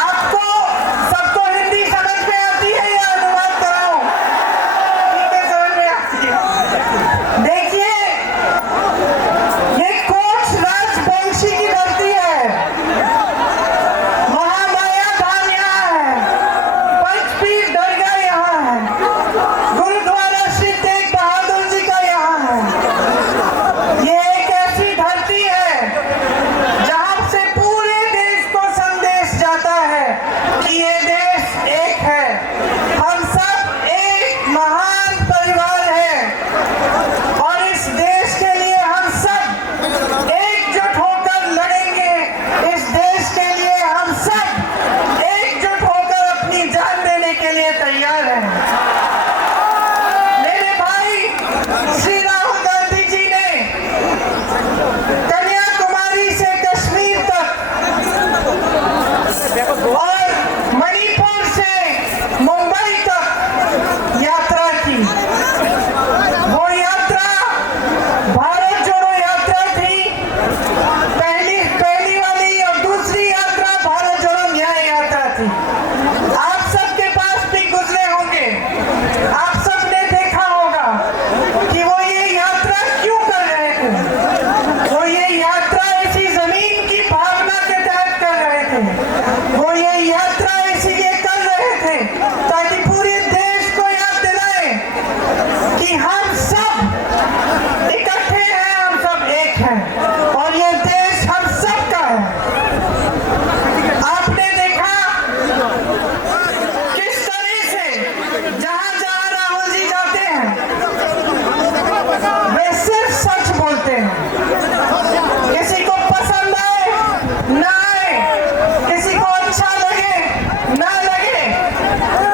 आपको सबको हिंदी समझ में आती है या अनुवाद कराऊं? ठीक है, समझ में आती है। देखिए, ये कोच राजवंशी की धरती है, महामाया धाम यहाँ है, पंचपीर दरगाह यहाँ है, गुरुद्वारा श्री तेग बहादुर जी का यहाँ है। ये एक ऐसी धरती है जहाँ से पूरे देश को संदेश जाता है कि ये देश एक है, हम सब एक महान परिवार है और इस देश के लिए हम सब एकजुट होकर लड़ेंगे। इस देश के लिए हम सब एकजुट होकर अपनी जान देने के लिए तैयार हैं। मेरे भाई श्री राहुल गांधी जी ने कन्याकुमारी से कश्मीर तक और मणिपुर से मुंबई तक यात्रा की। वो यात्रा भारत जोड़ो यात्रा थी, पहली वाली, और दूसरी यात्रा भारत जोड़ो न्याय यात्रा थी। आप सबके पास भी गुजरे होंगे, आप सबने देखा होगा कि वो ये यात्रा क्यों कर रहे थे। वो ये यात्रा इसी जमीन की भावना के तहत कर रहे थे। वो ये यात्रा इसीलिए कर रहे थे ताकि पूरे देश को याद दिलाएं कि हम सब इकट्ठे हैं, हम सब एक हैं और ये देश हम सब का है। आपने देखा किस तरह से जहां जहां राहुल जी जाते हैं वे सिर्फ सच बोलते हैं। किसी को पसंद आए ना आए, किसी को अच्छा लगे ना लगे,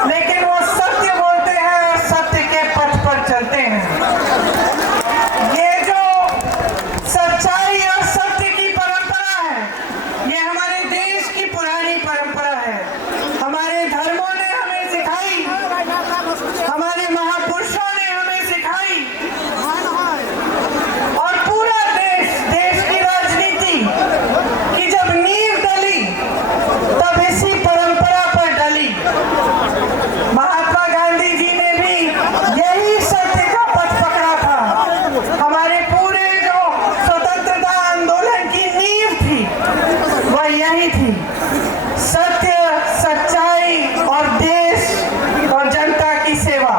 लेकिन वो सत्य बोलते हैं और सत्य के पथ पर चलते हैं। ये जो सच्चाई और सत्य की परंपरा है, ये हमारे देश की पुरानी परंपरा है। हमारे धर्मों ने हमें सिखाई, हमारे महापुरुषों ने हमें सिखाई और पूरा देश की राजनीति की जब नींव डली तब इसी परंपरा पर डली। महात्मा गांधी जी ने भी यही सत्य का पथ पकड़ा था। हमारे पूरे जो स्वतंत्रता आंदोलन की नींव थी वह यही थी, सत्य, सच्चाई और देश और जनता की सेवा।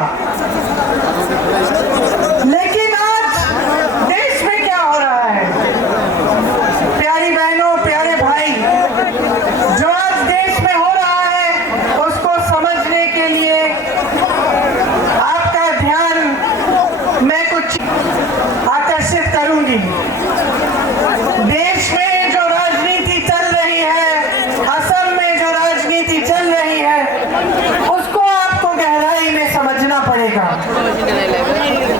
लेकिन आज देश में क्या हो रहा है? प्यारी बहनों, प्यारे भाई, जो आज देश में हो रहा है उसको समझने के लिए आपका ध्यान मैं कुछ आकर्षित करूंगी। देश में जो राजनीति चल रही है, असम में जो राजनीति चल रही है, उसको आपको गहराई में समझना पड़ेगा।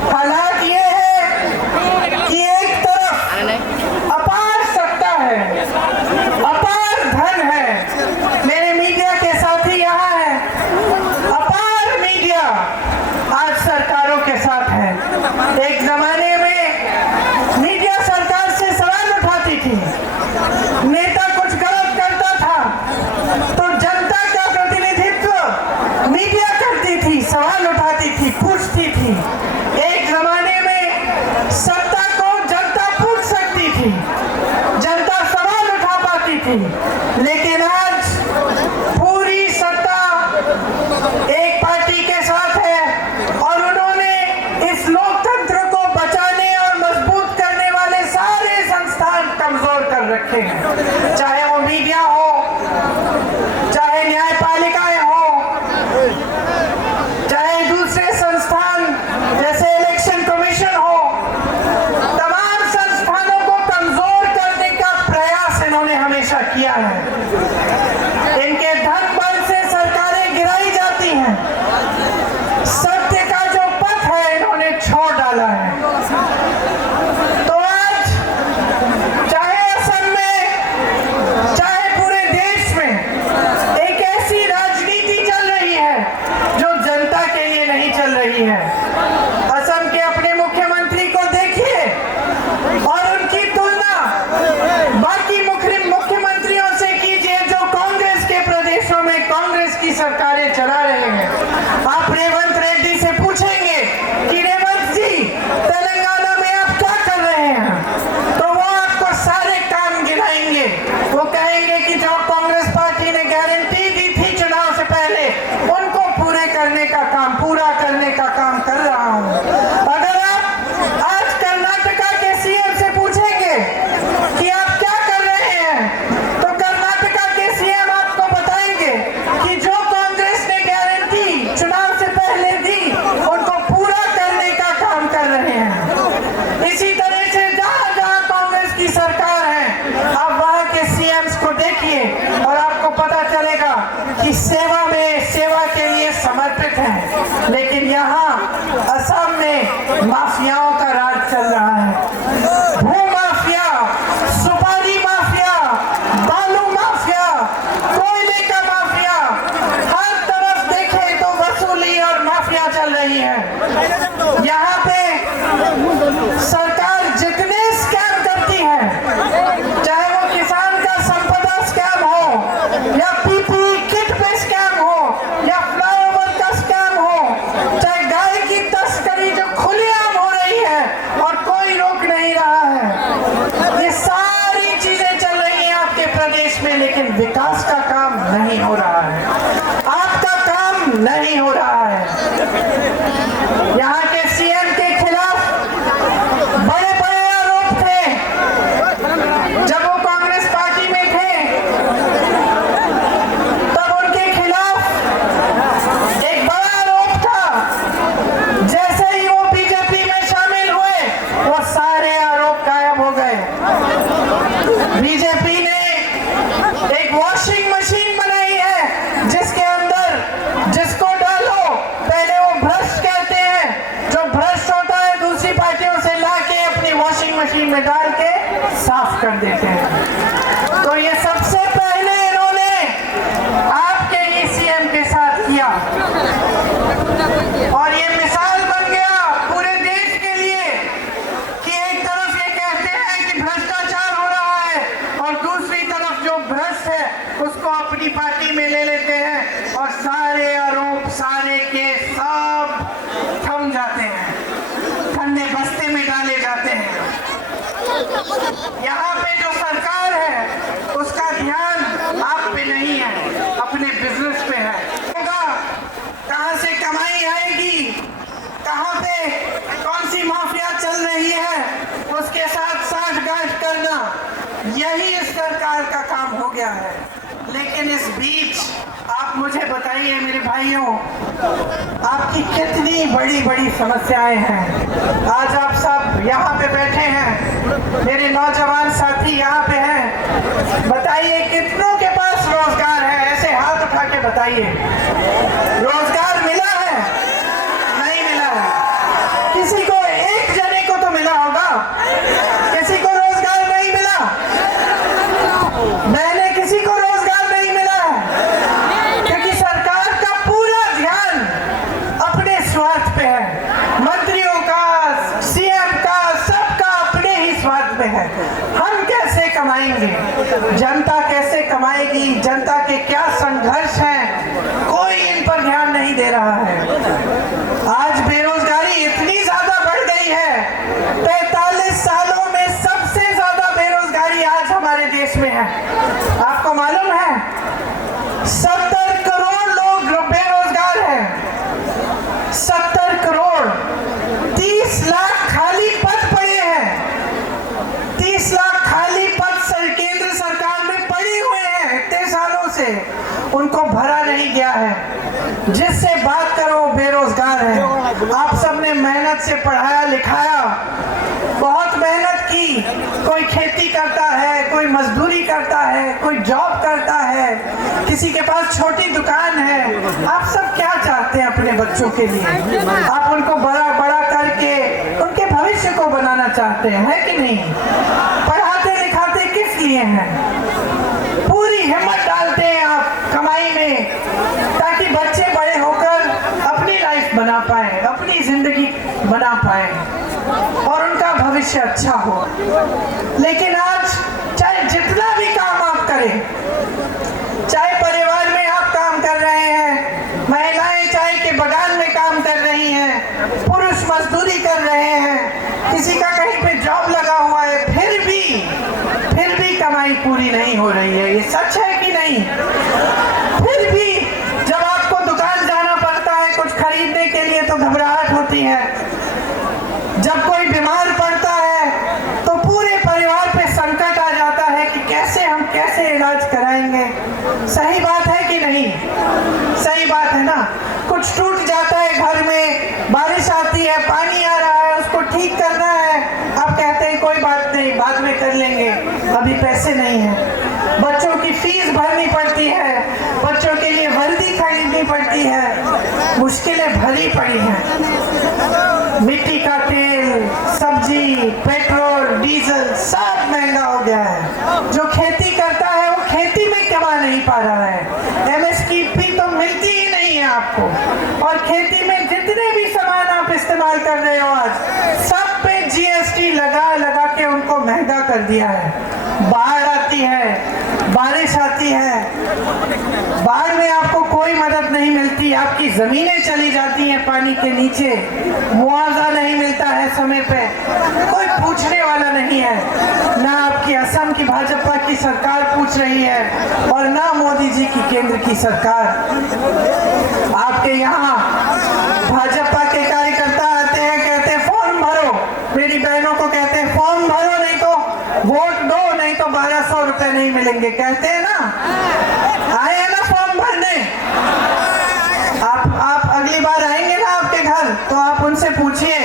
हालात ये है कि एक तरफ अपार सत्ता है, अपार धन है, मेरे मीडिया के साथी यहाँ है, अपार मीडिया आज सरकारों के साथ है। एक जमाने में मीडिया सरकार से सवाल उठाती थी, नेता कुछ गलत करता था तो जनता का प्रतिनिधित्व मीडिया करती थी, सवाल उठाती थी, पूछती थी। एक जमाने में सत्ता को जनता पूछ सकती थी, जनता सवाल उठा पाती थी, लेकिन आज पूरी सत्ता एक पार्टी के साथ है और उन्होंने इस लोकतंत्र को बचाने और मजबूत करने वाले सारे संस्थान कमजोर कर रखे हैं। चाहे वो मीडिया हो, चाहे न्यायपालिकाएं हो, चाहे दूसरे संस्थान जैसे इलेक्शन कमीशन हो, तमाम संस्थानों को कमजोर करने का प्रयास इन्होंने हमेशा किया है। इनके धन बल से सरकारें गिराई जाती हैं, सत्य का जो पथ है इन्होंने छोड़ डाला है। तो आज चाहे असम में, चाहे पूरे देश में एक ऐसी राजनीति चल रही है जो जनता के लिए नहीं चल रही है। असम के अपने मुख्यमंत्री को देखिए और उनकी तुलना बाकी मुख्य देश में, लेकिन विकास का काम नहीं हो रहा है, आपका काम नहीं हो रहा है। यहाँ के सीएम के खिलाफ बड़े बड़े आरोप थे जब वो कांग्रेस पार्टी में थे, तब उनके खिलाफ एक बड़ा आरोप था। जैसे ही वो बीजेपी में शामिल हुए, वो सारे आरोप गायब हो गए। बीजेपी ने एक वॉशिंग मशीन बनाई है जिसके अंदर जिसको डालो पहले वो भ्रष्ट कहते हैं, जो भ्रष्ट होता है दूसरी पार्टियों से लाके अपनी वॉशिंग मशीन में डाल के साफ कर देते हैं। तो ये सबसे पहले इन्होंने आपके ही सीएम के साथ किया और ये मिसाल बन गया पूरे देश के लिए कि एक तरफ ये कहते हैं कि भ्रष्टाचार हो रहा है और दूसरी तरफ जो भ्रष्ट है उसको अपनी पार्टी में ले लेते हैं और सारे आरोप सारे के सब थम जाते हैं, ठंडे बस्ते में डाले जाते हैं। यहाँ पे जो सरकार है उसका ध्यान आप पे नहीं है, अपने बिजनेस पे है। कहाँ से कमाई आएगी, कहाँ पे कौन सी माफिया चल रही है, उसके साथ साठगांठ करना, यही इस सरकार का काम हो गया है। लेकिन इस बीच आप मुझे बताइए मेरे भाइयों, आपकी कितनी बड़ी बड़ी समस्याएं हैं। आज आप सब यहाँ पे बैठे हैं, मेरे नौजवान साथी यहाँ पे हैं, बताइए कितनों के पास रोजगार है? ऐसे हाथ उठा के बताइए, रोजगार मिला है? नहीं मिला है। किसी को, एक जने को तो मिला होगा, किसी को रोजगार नहीं मिला? मैंने किसी को रोजगार नहीं मिला है, क्योंकि सरकार का पूरा ध्यान अपने स्वार्थ पे है। मंत्रियों का, सीएम का, सबका अपने ही स्वार्थ पे है। हम कैसे कमाएंगे, जनता कैसे कमाएगी, जनता के क्या संघर्ष हैं, कोई इन पर ध्यान नहीं दे रहा है। आज बेरोजगारी इतनी ज्यादा बढ़ गई है, 43 सालों में सबसे ज्यादा बेरोजगारी आज हमारे देश में है। आपको मालूम है 70 करोड़ लोग बेरोजगार हैं, 70 करोड़, 30 लाख खाली पद पड़े हैं, 30 लाख खाली पद केंद्र सरकार में पड़े हुए हैं इतने सालों से, उनको भरा नहीं गया है। जिससे बात करो बेरोजगार है। आप सबने मेहनत से पढ़ाया लिखाया, बहुत मेहनत की, कोई खेती करता है, कोई मजदूरी करता है, कोई जॉब करता है, किसी के पास छोटी दुकान है। आप सब क्या चाहते हैं अपने बच्चों के लिए? आप उनको बड़ा बड़ा करके उनके भविष्य को बनाना चाहते हैं, है कि नहीं? पढ़ाते लिखाते किस लिए हैं? पूरी हिम्मत डालते हैं आप कमाई में, ताकि बच्चे बड़े होकर अपनी लाइफ बना पाए, अपनी जिंदगी बना पाए और उनका भविष्य अच्छा हो। लेकिन आज चाहे जितना भी काम आप करें, चाहे परिवार में आप काम कर रहे हैं, महिलाएं चाय के बागान में काम कर रही हैं, पुरुष मजदूरी कर रहे हैं, किसी का कहीं पे जॉब लगा हुआ है, फिर भी कमाई पूरी नहीं हो रही है। ये सच है कि नहीं? फिर भी जब आपको दुकान जाना पड़ता है कुछ खरीदने के लिए तो घबराहट होती है, जब कोई बीमार पड़ता है तो पूरे परिवार पे संकट आ जाता है कि कैसे इलाज कराएंगे। सही बात है कि नहीं? सही बात है ना? कुछ टूट जाता है घर में, बारिश आती है, पानी आ रहा है, उसको ठीक करना है, आप कहते हैं कोई बात नहीं, बाद में कर लेंगे, अभी पैसे नहीं है। बच्चों की फीस भरनी पड़ती है, बच्चों के लिए वर्दी खरीदनी पड़ती है, मुश्किलें भरी पड़ी हैं। मिट्टी का तेल, सब्जी, पेट्रोल, डीजल सब महंगा हो गया है। जो खेती करता है वो खेती में कमा नहीं पा रहा है, एमएसपी तो मिलती ही नहीं है आपको। और खेती में जितने भी सामान आप इस्तेमाल कर रहे हो आज, सब पे जीएसटी लगा के उनको महंगा कर दिया है। बाढ़ आती है, बारिश आती है, बाढ़ में आपको कोई मदद नहीं मिलती, आपकी जमीनें चली जाती हैं पानी के नीचे, मुआवजा नहीं मिलता है समय पे, कोई पूछने वाला नहीं है। ना आपकी असम की भाजपा की सरकार पूछ रही है और ना मोदी जी की केंद्र की सरकार। आपके यहाँ भाजपा के कार्यकर्ता आते हैं, कहते हैं फॉर्म भरो, मेरी बहनों को कहते हैं फॉर्म भरो, नहीं तो वोट दो, नहीं तो 1200 रुपए नहीं मिलेंगे, कहते हैं ना। आए हैं ना फॉर्म भरने? आप अगली बार आएंगे ना आपके घर, तो आप उनसे पूछिए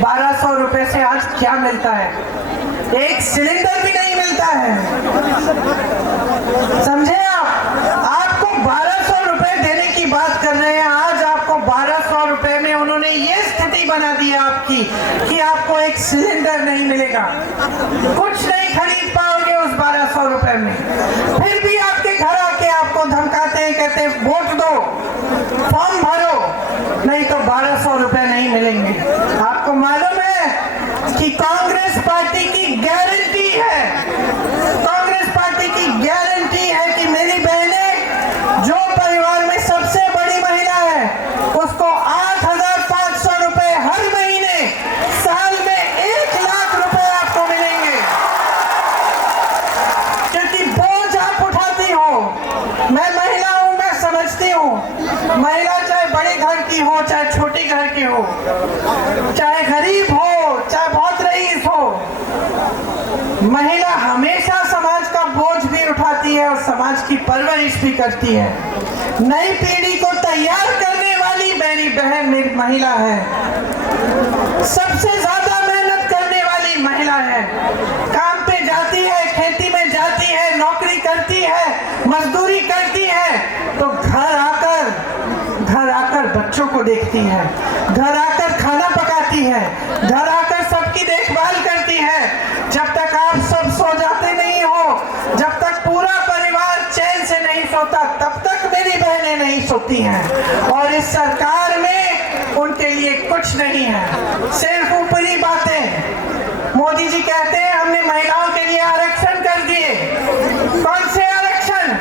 1200 रुपए से आज क्या मिलता है? एक सिलेंडर भी नहीं मिलता है, समझे आप? आपको 1200 रुपए देने की बात कर रहे हैं, आज आपको 1200 रुपए में उन्होंने ये स्थिति बना दी है आपकी कि आपको एक सिलेंडर नहीं मिलेगा, कुछ नहीं खरीद पाओगे उस 1200 रुपए में। फिर भी आपके घर आके आपको धमकाते हैं, कहते हैं वोट दो, फॉर्म भरो, नहीं तो 1200 रुपए नहीं मिलेंगे। आपको मालूम है कि कांग्रेस पार्टी की गारंटी है, कांग्रेस पार्टी की गारंटी है कि मेरी बहनें, जो परिवार में सबसे बड़ी महिला है, उसको 8,500 रुपए हर महीने, साल में 1 लाख रुपए आपको मिलेंगे, क्योंकि बोझ आप उठाती हो। मैं महिला हूं, मैं समझती हूं, महिला चाहे बड़े घर की हो, चाहे छोटे घर की हो, चाहे गरीब हो, चाहे बहुत रईस हो, महिला हमेशा समाज का बोझ भी उठाती है और समाज की परवरिश भी करती है। नई पीढ़ी को तैयार करने वाली मेरी बहन मेरी महिला है, सबसे ज्यादा मेहनत करने वाली महिला है, काम पे जाती है, खेती में जाती है, नौकरी करती है, मजदूरी करती है, तो घर आकर बच्चों को देखती है, घर आकर खाना पकाती है, घर आकर सबकी देखभाल करती है। जब तक आप सब सो जाते नहीं हो, जब तक पूरा परिवार चैन से नहीं सोता, तब तक मेरी बहनें नहीं सोती हैं। और इस सरकार में उनके लिए कुछ नहीं है, सिर्फ ऊपरी बातें। मोदी जी कहते हैं हमने महिलाओं के लिए आरक्षण कर दिए, कौन से आरक्षण?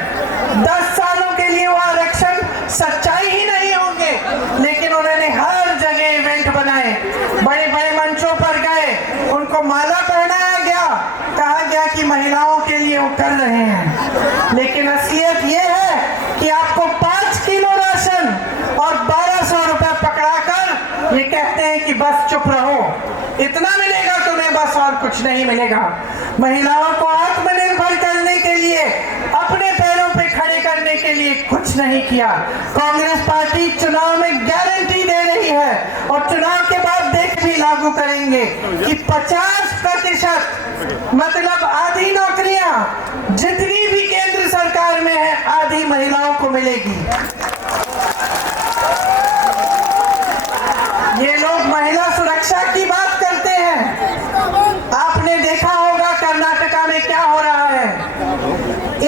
10 सालों के लिए वो आरक्षण सच्चाई ही नहीं होंगे, लेकिन उन्होंने हर जगह इवेंट बनाए, बड़े बड़े मंचों पर गए, उनको माला पहनाया गया, कहा गया कि महिलाओं के लिए वो कर रहे हैं। लेकिन असलियत ये है कि आपको 5 किलो राशन और 1200 रुपए पकड़ाकर ये कहते हैं कि बस चुप रहो, इतना मिलेगा तुम्हें बस, और कुछ नहीं मिलेगा। महिलाओं को आत्मनिर्भर करने के लिए, अपने पैरों पे खड़े करने के लिए कुछ नहीं किया। कांग्रेस पार्टी चुनाव में गारंटी दे रही है और चुनाव के बाद देख भी लागू करेंगे कि 50%, मतलब आधी नौकरियां जितनी भी केंद्र सरकार में है, आधी महिलाओं को मिलेगी। ये लोग महिला सुरक्षा की बात करते हैं, आपने देखा होगा कर्नाटका में क्या हो रहा है।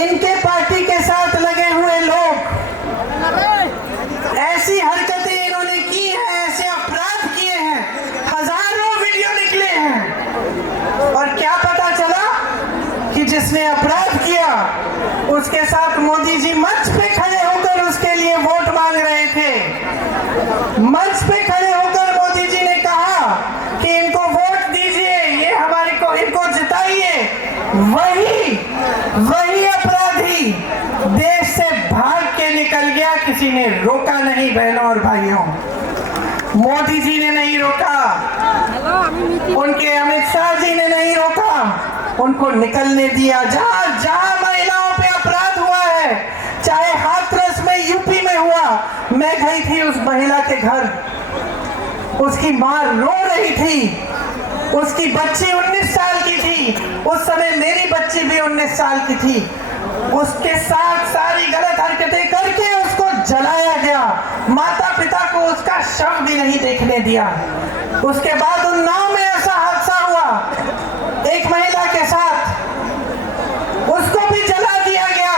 इनके पार्टी के साथ लगे हुए लोग ऐसी हरकतें इन्होंने की हैं, ऐसे अपराध किए हैं, हजारों वीडियो निकले हैं, और क्या पता चला कि जिसने अपराध किया उसके साथ मोदी जी मंच पे खड़े होकर उसके लिए वोट मांग रहे थे। मंच पे खड़े होकर मोदी जी ने कहा कि इनको वोट दीजिए, ये हमारे को, इनको जिताइए। वही अपराधी देश से भाग के निकल गया, किसी ने रोका नहीं। बहनों और भाइयों, मोदी जी ने नहीं रोका, उनके अमित शाह जी ने नहीं रोका, उनको निकलने दिया। जहां जहां महिलाओं पे अपराध हुआ है, चाहे हाथरस में यूपी में हुआ, मैं गई थी उस महिला के घर, उसकी मां रो रही थी, उसकी बच्ची 19 साल की थी, उस समय मेरी बच्ची भी 19 साल की थी। उसके साथ सारी गलत हरकतें करके उसको जलाया गया, माता पिता को उसका शव भी नहीं देखने दिया। उसके बाद उन्नाव में ऐसा हादसा हुआ एक महिला के साथ, उसको भी जला दिया गया।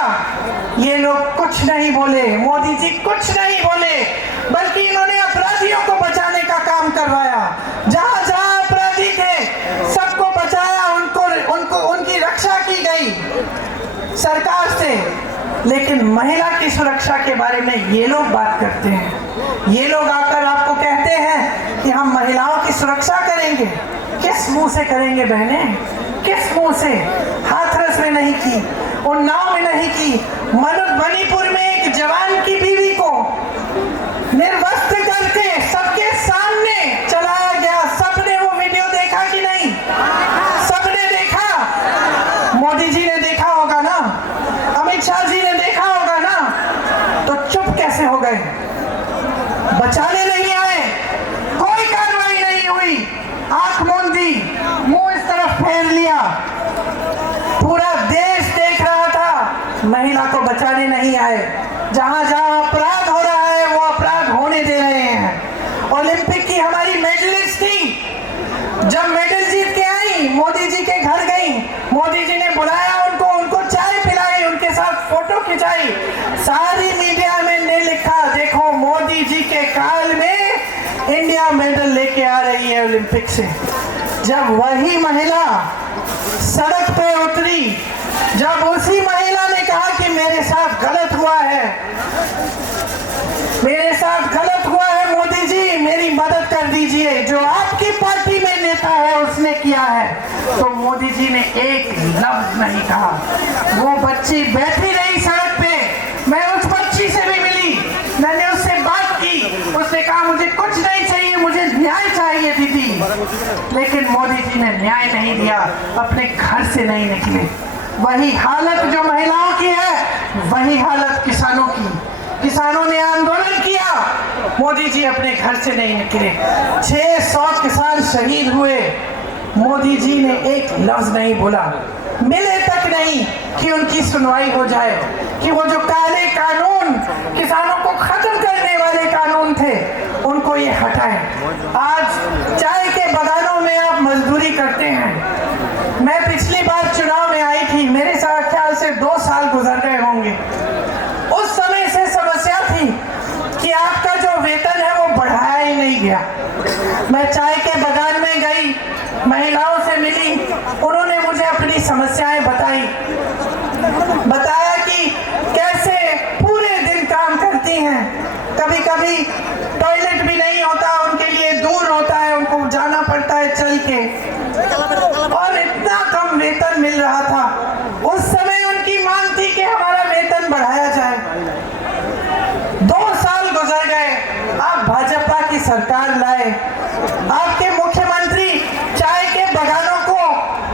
ये लोग कुछ नहीं बोले, मोदी जी कुछ नहीं बोले, बल्कि इन्होंने अपराधियों को बचाने का काम करवाया। जहां जहां अपराधी थे सबको बचाया, उनको उनकी रक्षा की गई सरकार से। लेकिन महिला की सुरक्षा के बारे में ये लोग बात करते हैं। ये लोग आकर आपको कहते हैं कि हम महिलाओं की सुरक्षा करेंगे। किस मुंह से करेंगे बहने, किस मुंह से? हाथरस में नहीं की, उन्नाव में नहीं की, मणिपुर में एक जवान की बीवी को निर्वस्त्र करके सबके सामने चलाया गया। सबने वो वीडियो देखा कि नहीं? सबने देखा। मोदी जी ने देखा होगा ना, अमित शाह जी ने देखा होगा ना, तो चुप कैसे हो गए? बचाने नहीं आए, कोई कार्रवाई नहीं हुई, आंख मूंद दी, मुंह इस तरफ फेर लिया। पूरा देश देख रहा था, महिला को बचाने नहीं आए। जहां जहां अपराध हो रहा है वो अपराध होने दे रहे हैं। ओलंपिक की हमारी मेडलिस्ट थी, जब मेडल जीत के आई मोदी जी के घर गई, मोदी जी ने बुलाया उनको चाय पिलाई, उनके साथ फोटो खिंचाई। सारी मीडिया में ने लिखा, देखो मोदी जी के काल में इंडिया मेडल लेके आ रही है ओलंपिक से। जब वही महिला सड़क पे उतरी, जब उसी महिला ने कहा कि मेरे साथ गलत हुआ है, मेरे साथ गलत हुआ है, मोदी जी मेरी मदद कर दीजिए, जो आपकी पार्टी में नेता है उसने किया है, तो मोदी जी ने एक लफ्ज नहीं कहा। वो बच्ची बैठी रही सड़क पे, मैं उस बच्ची से भी मिली, मैंने उससे बात की, उसने कहा मुझे कुछ नहीं चाहिए, मुझे न्याय चाहिए दीदी। लेकिन मोदी जी ने न्याय नहीं दिया, अपने घर से नहीं निकले। वही हालत जो महिलाओं की है, वही हालत किसानों की। किसानों ने आंदोलन किया, मोदी जी अपने घर से नहीं निकले। 600 किसान शहीद हुए, मोदी जी ने एक लफ्ज नहीं बोला, मिले तक नहीं कि उनकी सुनवाई हो जाए, कि वो जो काले कानून किसानों को खत्म करने वाले कानून थे उनको ये हटाए। आज चाय के बागानों में आप मजदूरी करते हैं। मैं पिछली बार चुनाव में आई थी, मेरे साथ ख्याल से 2 साल गुजर गए होंगे। उस समय से समस्या थी कि आपका जो वेतन है वो बढ़ाया ही नहीं गया। मैं चाय के बागान में गई, महिलाओं से मिली, उन्होंने मुझे अपनी समस्याएं बताया कि कैसे पूरे दिन काम करती हैं, कभी कभी टॉयलेट भी नहीं होता, उनके लिए दूर होता है, उनको जाना पड़ता है चल के, और इतना कम वेतन मिल रहा था। उस समय उनकी मांग थी कि हमारा वेतन बढ़ाया जाए। 2 साल गुजर गए, आप भाजपा की सरकार लाए, आपके मुख्यमंत्री चाय के बागानों को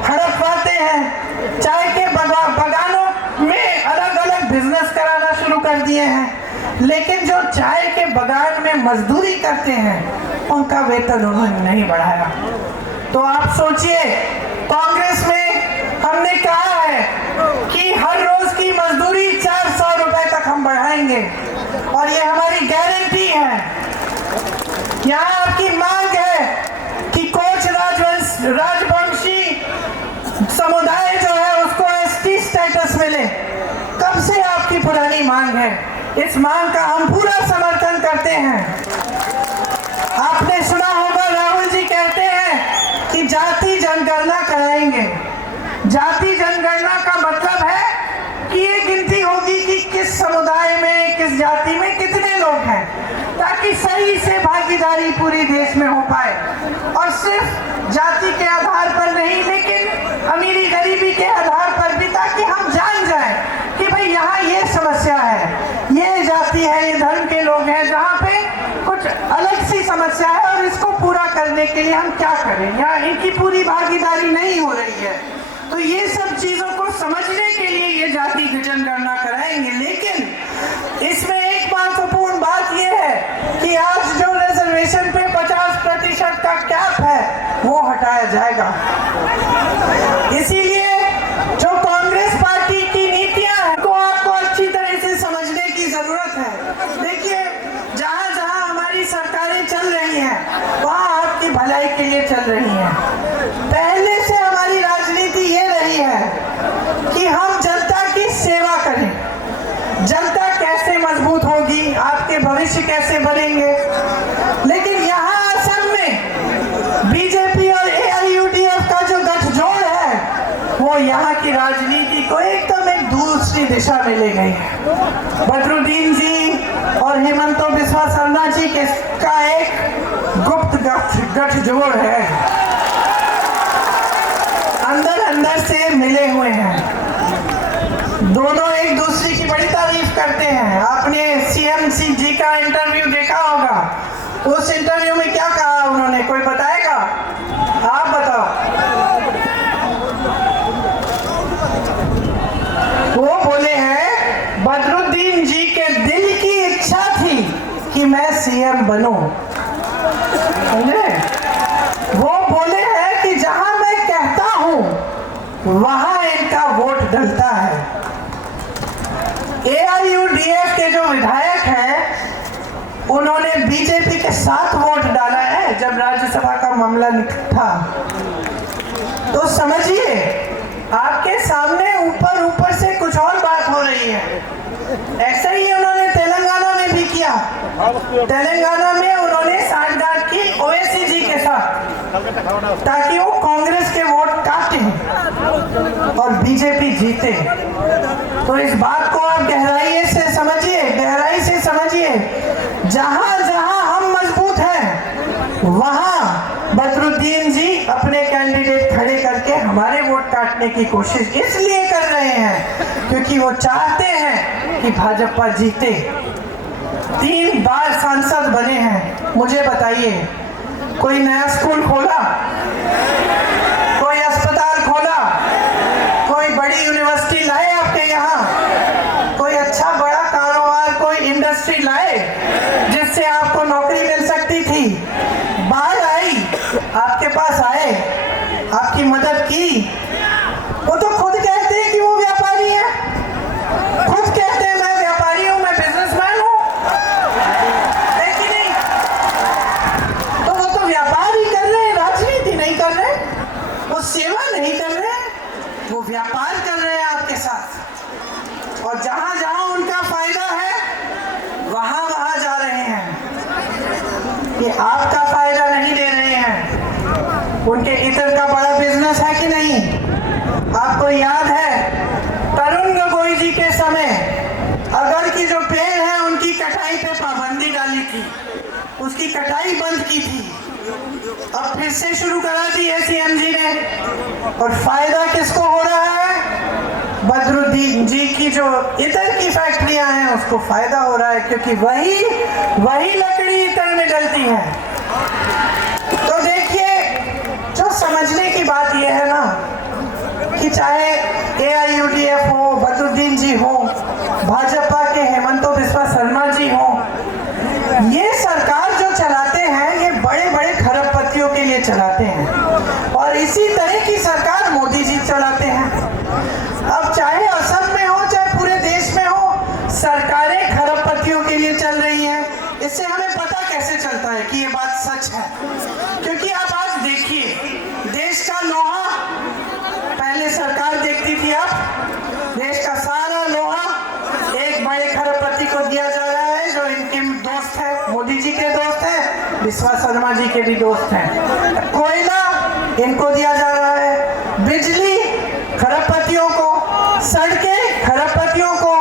हड़पवाते हैं, चाय के बागानों में अलग अलग बिजनेस कराना शुरू कर दिए हैं, लेकिन जो चाय के बागान में मजदूरी करते हैं उनका वेतन उन्होंने नहीं बढ़ाया। तो आप सोचिए, कांग्रेस में हमने कहा है कि हर रोज की मजदूरी 400 रुपए तक हम बढ़ाएंगे, और ये हमारी गारंटी है। यहाँ आपकी मांग है कि कोच राजवंशी समुदाय जो है उसको एसटी स्टेटस मिले। कब से आपकी पुरानी मांग है, इस मांग का हम पूरा समर्थन करते हैं। आपने सुना होगा राहुल जी कहते हैं कि जाति जनगणना कराएंगे। जाति जनगणना का मतलब है कि ये गिनती होगी कि किस समुदाय में, किस जाति में कितने लोग हैं, ताकि सही से भागीदारी पूरी देश में हो पाए, और सिर्फ जाति के आधार पर नहीं, लेकिन अमीरी गरीबी के आधार पर भी, ताकि हम जान जाएं कि भाई यहाँ ये समस्या है, ये जाति है, ये धर्म के लोग हैं, जहाँ पे कुछ अलग सी समस्या है, और इसको पूरा करने के लिए हम क्या करें, यहाँ इनकी पूरी भागीदारी नहीं हो रही है। तो ये सब चीजों को समझने के लिए ये जाति जनगणना कराएंगे। लेकिन इसमें एक महत्वपूर्ण बात यह है कि आज जो रिजर्वेशन पे 50% का कैप है वो हटाया जाएगा। इसीलिए जो कांग्रेस पार्टी की नीतियां हैं को आपको अच्छी तरह से समझने की जरूरत है। देखिए, जहां जहां हमारी सरकारें चल रही हैं वहां आपकी भलाई के लिए चल रही हैं। पहले से हमारी राजनीति ये रही है कि हम जनता की सेवा करें। जनता कैसे मजबूत होगी, आपके भविष्य कैसे बनेंगे। लेकिन यहाँ असम में बीजेपी और AIUDF का जो गठजोड़ है वो यहाँ की राजनीति को एकदम एक दूसरी दिशा में ले गई है। बदरुद्दीन जी और हेमंत बिस्वा शर्मा जी का एक गुप्त गठजोड़ है, अंदर अंदर से मिले हुए हैं। दोनों एक दूसरे की बड़ी तारीफ करते हैं। आपने सीएमसी जी का इंटरव्यू देखा होगा। उस इंटरव्यू में क्या कहा उन्होंने, कोई बताएगा? आप बताओ। वो बोले हैं बदरुद्दीन जी के दिल की इच्छा थी कि मैं सीएम बनूं, समझे? वो बोले हैं कि जहां मैं कहता हूं वहां इनका वोट डलता है। AIUDF के जो विधायक हैं उन्होंने बीजेपी के साथ वोट डाला है जब राज्यसभा का मामला था। तो समझिए, आपके सामने ऊपर ऊपर से कुछ और बात हो रही है। ऐसा ही उन्होंने तेलंगाना में भी किया। तेलंगाना में उन्होंने साठगांठ की ओवैसी जी के साथ, ताकि वो कांग्रेस के वोट काटें और बीजेपी जीते। तो इस बात को आप गहराई से समझिए। जहां जहां हम मजबूत हैं वहां बदरुद्दीन जी अपने कैंडिडेट खड़े करके हमारे वोट काटने की कोशिश इसलिए कर रहे हैं क्योंकि वो चाहते हैं कि भाजपा जीते। 3 बार सांसद बने हैं। मुझे बताइए, कोई नया स्कूल खोला, कोई अस्पताल खोला, कोई बड़ी यूनिवर्सिटी लाए आपके यहाँ, कोई अच्छा बड़ा कारोबार, कोई इंडस्ट्री लाए जिससे आपको नौकरी मिल सकती थी? बाहर आई, आपके पास आए, आपकी मदद की? वो तो खुद कहते हैं कि वो व्यापारी है, खुद कहते हैं मैं व्यापारी हूं, मैं बिजनेसमैन हूं, है कि नहीं? तो वो तो व्यापार ही कर रहे हैं, राजनीति नहीं कर रहे, वो सेवा नहीं कर रहे, वो व्यापार कर रहे हैं आपके साथ। और जहां जहां उनका फायदा है वहां वहां जा रहे हैं। ये आपका फायदा नहीं दे रहे हैं। उनके इधर का बड़ा बिजनेस है कि नहीं? आपको याद है तरुण गोगोई जी के समय अगर की जो पेड़ है उनकी कटाई पे पाबंदी डाली थी, उसकी कटाई बंद की थी। अब फिर से शुरू करा दी है सीएम जी ने। और फायदा किसको हो रहा है? बदरुद्दीन जी की जो इतर की फैक्ट्रियां हैं उसको फायदा हो रहा है, क्योंकि वही लकड़ी इतर में डलती है। तो देखिए, जो समझने की बात यह है ना कि चाहे AIUDF हो, बदरुद्दीन जी हो, भाजपा के हेमंत बिस्वा शर्मा जी हो, ये सरकार जो चलाते हैं ये बड़े बड़े खरबपतियों के लिए चलाते हैं। और इसी तरह की सरकार मोदी जी चलाते हैं। अब चाहे असम में हो चाहे पूरे देश में हो, सरकारें खरबपतियों के लिए चल रही हैं। इससे हमें पता कैसे चलता है कि ये बात सच है? क्योंकि आप आज देखिए, देश का लोहा पहले सरकार देखती थी, अब देश का सारा लोहा एक बड़े खरबपति को दिया जा रहा है जो इनके दोस्त है, मोदी जी के दोस्त है, बिस्वा शर्मा जी के भी दोस्त हैं। कोयला इनको दिया जा रहा है, बिजली खरबपतियों को, सड़कें खरबपतियों को,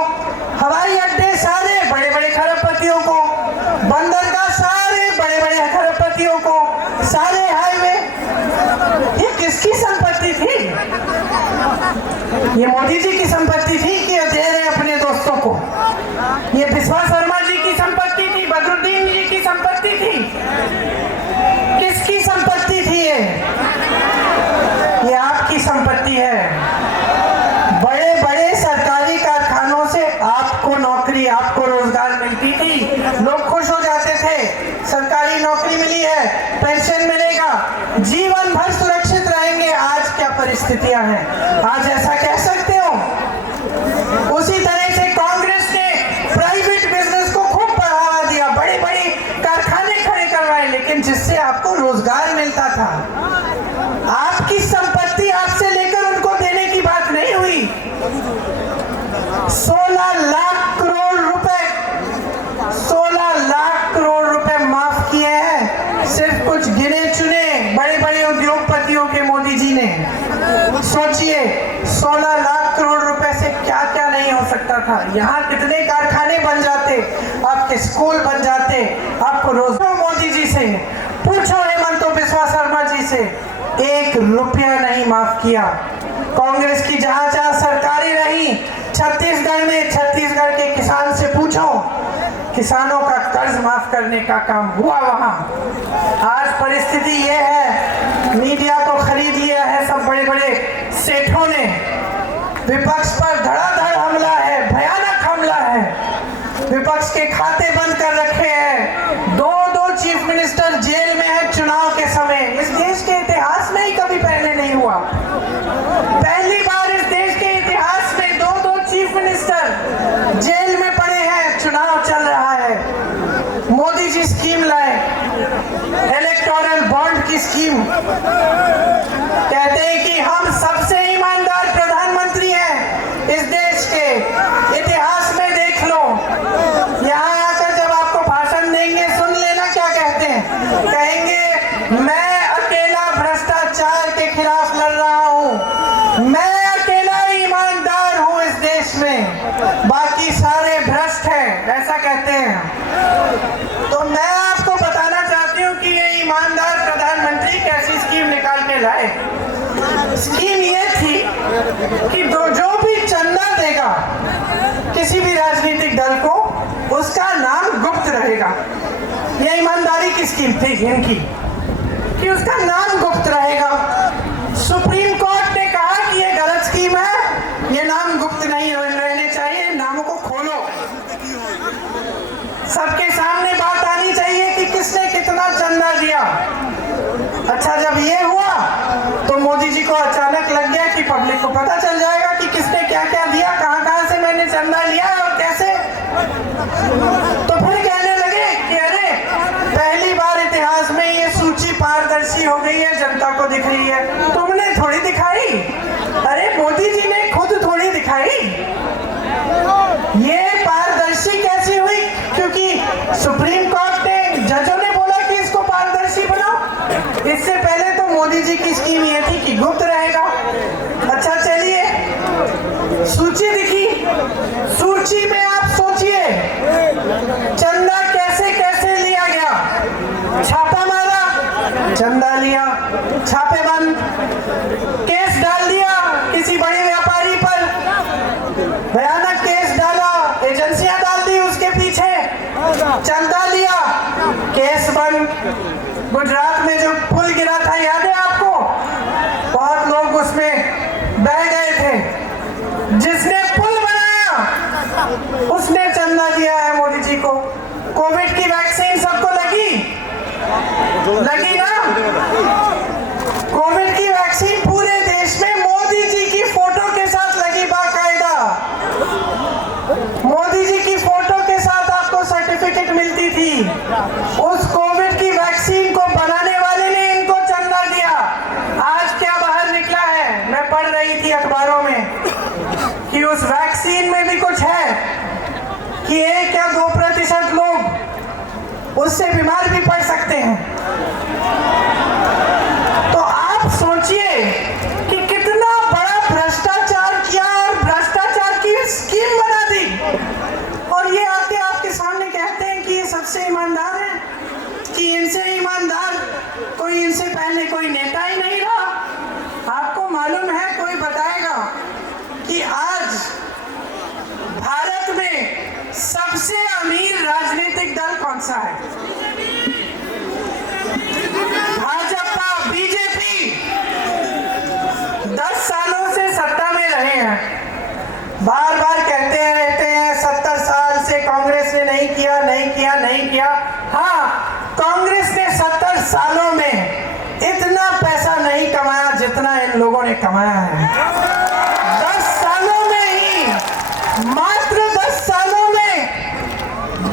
हवाई अड्डे सारे बड़े बड़े खरबपतियों को, बंदरगाह सारे बड़े बड़े खरबपतियों को, सारे हाईवे। ये किसकी संपत्ति थी? ये मोदी जी की संपत्ति थी कि ये दे रहे अपने दोस्तों को? ये बिस्वा शर्मा जी की संपत्ति थी? बदरुद्दीन जी की संपत्ति थी? किसकी संपत्ति थी ये आपकी संपत्ति है। बड़े बड़े सरकारी कारखानों से आपको नौकरी, आपको रोजगार मिलती थी, लोग खुश हो जाते थे, सरकारी नौकरी मिली है, पेंशन मिलेगा, जीवन भर सुरक्षित रहेंगे। आज क्या परिस्थितियां हैं? आज ऐसा कह सकते हो? उसी तरह से कांग्रेस ने प्राइवेट बिजनेस को खूब बढ़ावा दिया, बड़े बड़े कारखाने खड़े करवाए, लेकिन जिससे आपको रोजगार मिलता था। आपकी संपत्ति आपसे लेकर उनको देने की बात नहीं हुई। 16 लाख करोड़ रुपए, 16 लाख करोड़ रुपए माफ किए हैं सिर्फ कुछ गिने चुने बड़े बड़े उद्योगपतियों के मोदी जी ने। सोचिए 16 लाख करोड़ रुपए से क्या क्या नहीं हो सकता था। यहाँ कितने कारखाने बन जाते, आपके स्कूल बन जाते, आपको रोजगार। मोदी जी से पूछो, हेमंत बिस्वा शर्मा जी से, 1 रुपया नहीं माफ किया। कांग्रेस की जहां जहां सरकारें रही, छत्तीसगढ़ में, छत्तीसगढ़ के किसान से पूछो, किसानों का कर्ज माफ करने का काम हुआ वहां। आज परिस्थिति ये है, मीडिया को खरीद लिया है सब बड़े बड़े सेठों ने, विपक्ष पर धड़ाधड़ हमला है, भयानक हमला है, विपक्ष के खाते बंद कर रखे हैं। 2 चीफ मिनिस्टर जेल में है चुनाव के समय। इस देश के इतिहास में ही कभी पहले नहीं हुआ। पहली बार इस देश के इतिहास में 2 चीफ मिनिस्टर जेल में पड़े हैं, चुनाव चल रहा है। मोदी जी स्कीम लाए, इलेक्टोरल बॉन्ड की स्कीम, कहते हैं कि हम सबसे ईमानदार प्रधानमंत्री हैं इस देश के इतिहास में। देख लो, यहाँ आकर जब आपको भाषण देंगे सुन लेना क्या कहते हैं। कहेंगे मैं अकेला भ्रष्टाचार के खिलाफ लड़ रहा हूँ, मैं अकेला ईमानदार हूँ इस देश में, बाकी सारे भ्रष्ट हैं, ऐसा कहते हैं। तो मैं आपको बताना चाहती हूँ कि ये ईमानदार प्रधानमंत्री कैसी स्कीम निकाल के लाए। स्कीम ये थी कि जो भी चंदा देगा किसी भी राजनीतिक दल को, उसका नाम गुप्त रहेगा। ये ईमानदारी की स्कीम थी इनकी कि उसका नाम गुप्त रहेगा। सुप्रीम कोर्ट ने कहा कि ये गलत स्कीम है, ये नाम गुप्त नहीं रहने चाहिए, नामों को खोलो, सबके सामने बात आनी चाहिए कि किसने कितना चंदा दिया। अच्छा, जब ये हुआ तो मोदी जी को अचानक लग गया कि पब्लिक को पता चल जाएगा कि किसने क्या क्या दिया, कहां कहां से मैंने चंदा लिया और कैसे। तो फिर कहने लगे कि अरे पहली बार इतिहास में ये सूची पारदर्शी हो गई है, जनता को दिख रही है, तुमने थोड़ी दिखाई। अरे मोदी जी ने खुद थोड़ी दिखाई। ये पारदर्शी कैसी हुई? क्योंकि सुप्रीम कोर्ट ने, जजों ने बोला कि इसको पारदर्शी बनाओ। इससे पहले तो मोदी जी की स्कीम ये थी कि गुप्त रहेगा। अच्छा चलिए, सूची दिखी, सूची में आप सोचिए चंदा कैसे कैसे लिया गया। छापा मारा, चंदा लिया, छापे बंद, केस डाल दिया किसी बड़े व्यापारी पर, भयानक केस डाला, एजेंसियां डाल दी उसके पीछे, चंदा लिया, केस बंद। गुजरात में जो पुल गिरा था याद है आपको? बहुत लोग उसमें बह गए थे। जिसने पुल बनाया उसने चंदा दिया है मोदी जी को। कोविड की वैक्सीन सबको लगी ना? कोविड की वैक्सीन पूरे देश में मोदी जी की फोटो के साथ लगी, बाकायदा मोदी जी की फोटो के साथ आपको सर्टिफिकेट मिलती थी। उस कोविड की वैक्सीन को बनाने वाले ने इनको चंदा दिया। आज क्या बाहर निकला है, मैं पढ़ रही थी अखबारों में कि उस वैक्सीन में भी कुछ है कि 1 या 2% लोग उससे बीमार भी पड़ सकते हैं। तो आप सोचिए कि कितना बड़ा भ्रष्टाचार किया और भ्रष्टाचार की स्कीम बना दी, और ये आके आपके सामने कहते हैं कि ये सबसे ईमानदार है, कि इनसे ईमानदार कोई, इनसे पहले कोई नेता ही नहीं रहा। आपको मालूम है, कोई बताएगा कि आज भारत में सबसे अमीर राजनीतिक दल कौन सा है? भाजपा, बीजेपी 10 सालों से सत्ता में रहे हैं। बार बार कहते रहते हैं 70 साल से कांग्रेस ने नहीं किया। हाँ, कांग्रेस ने 70 सालों में इतना पैसा नहीं कमाया जितना इन लोगों ने कमाया है। 10 सालों में ही, मात्र 10 सालों में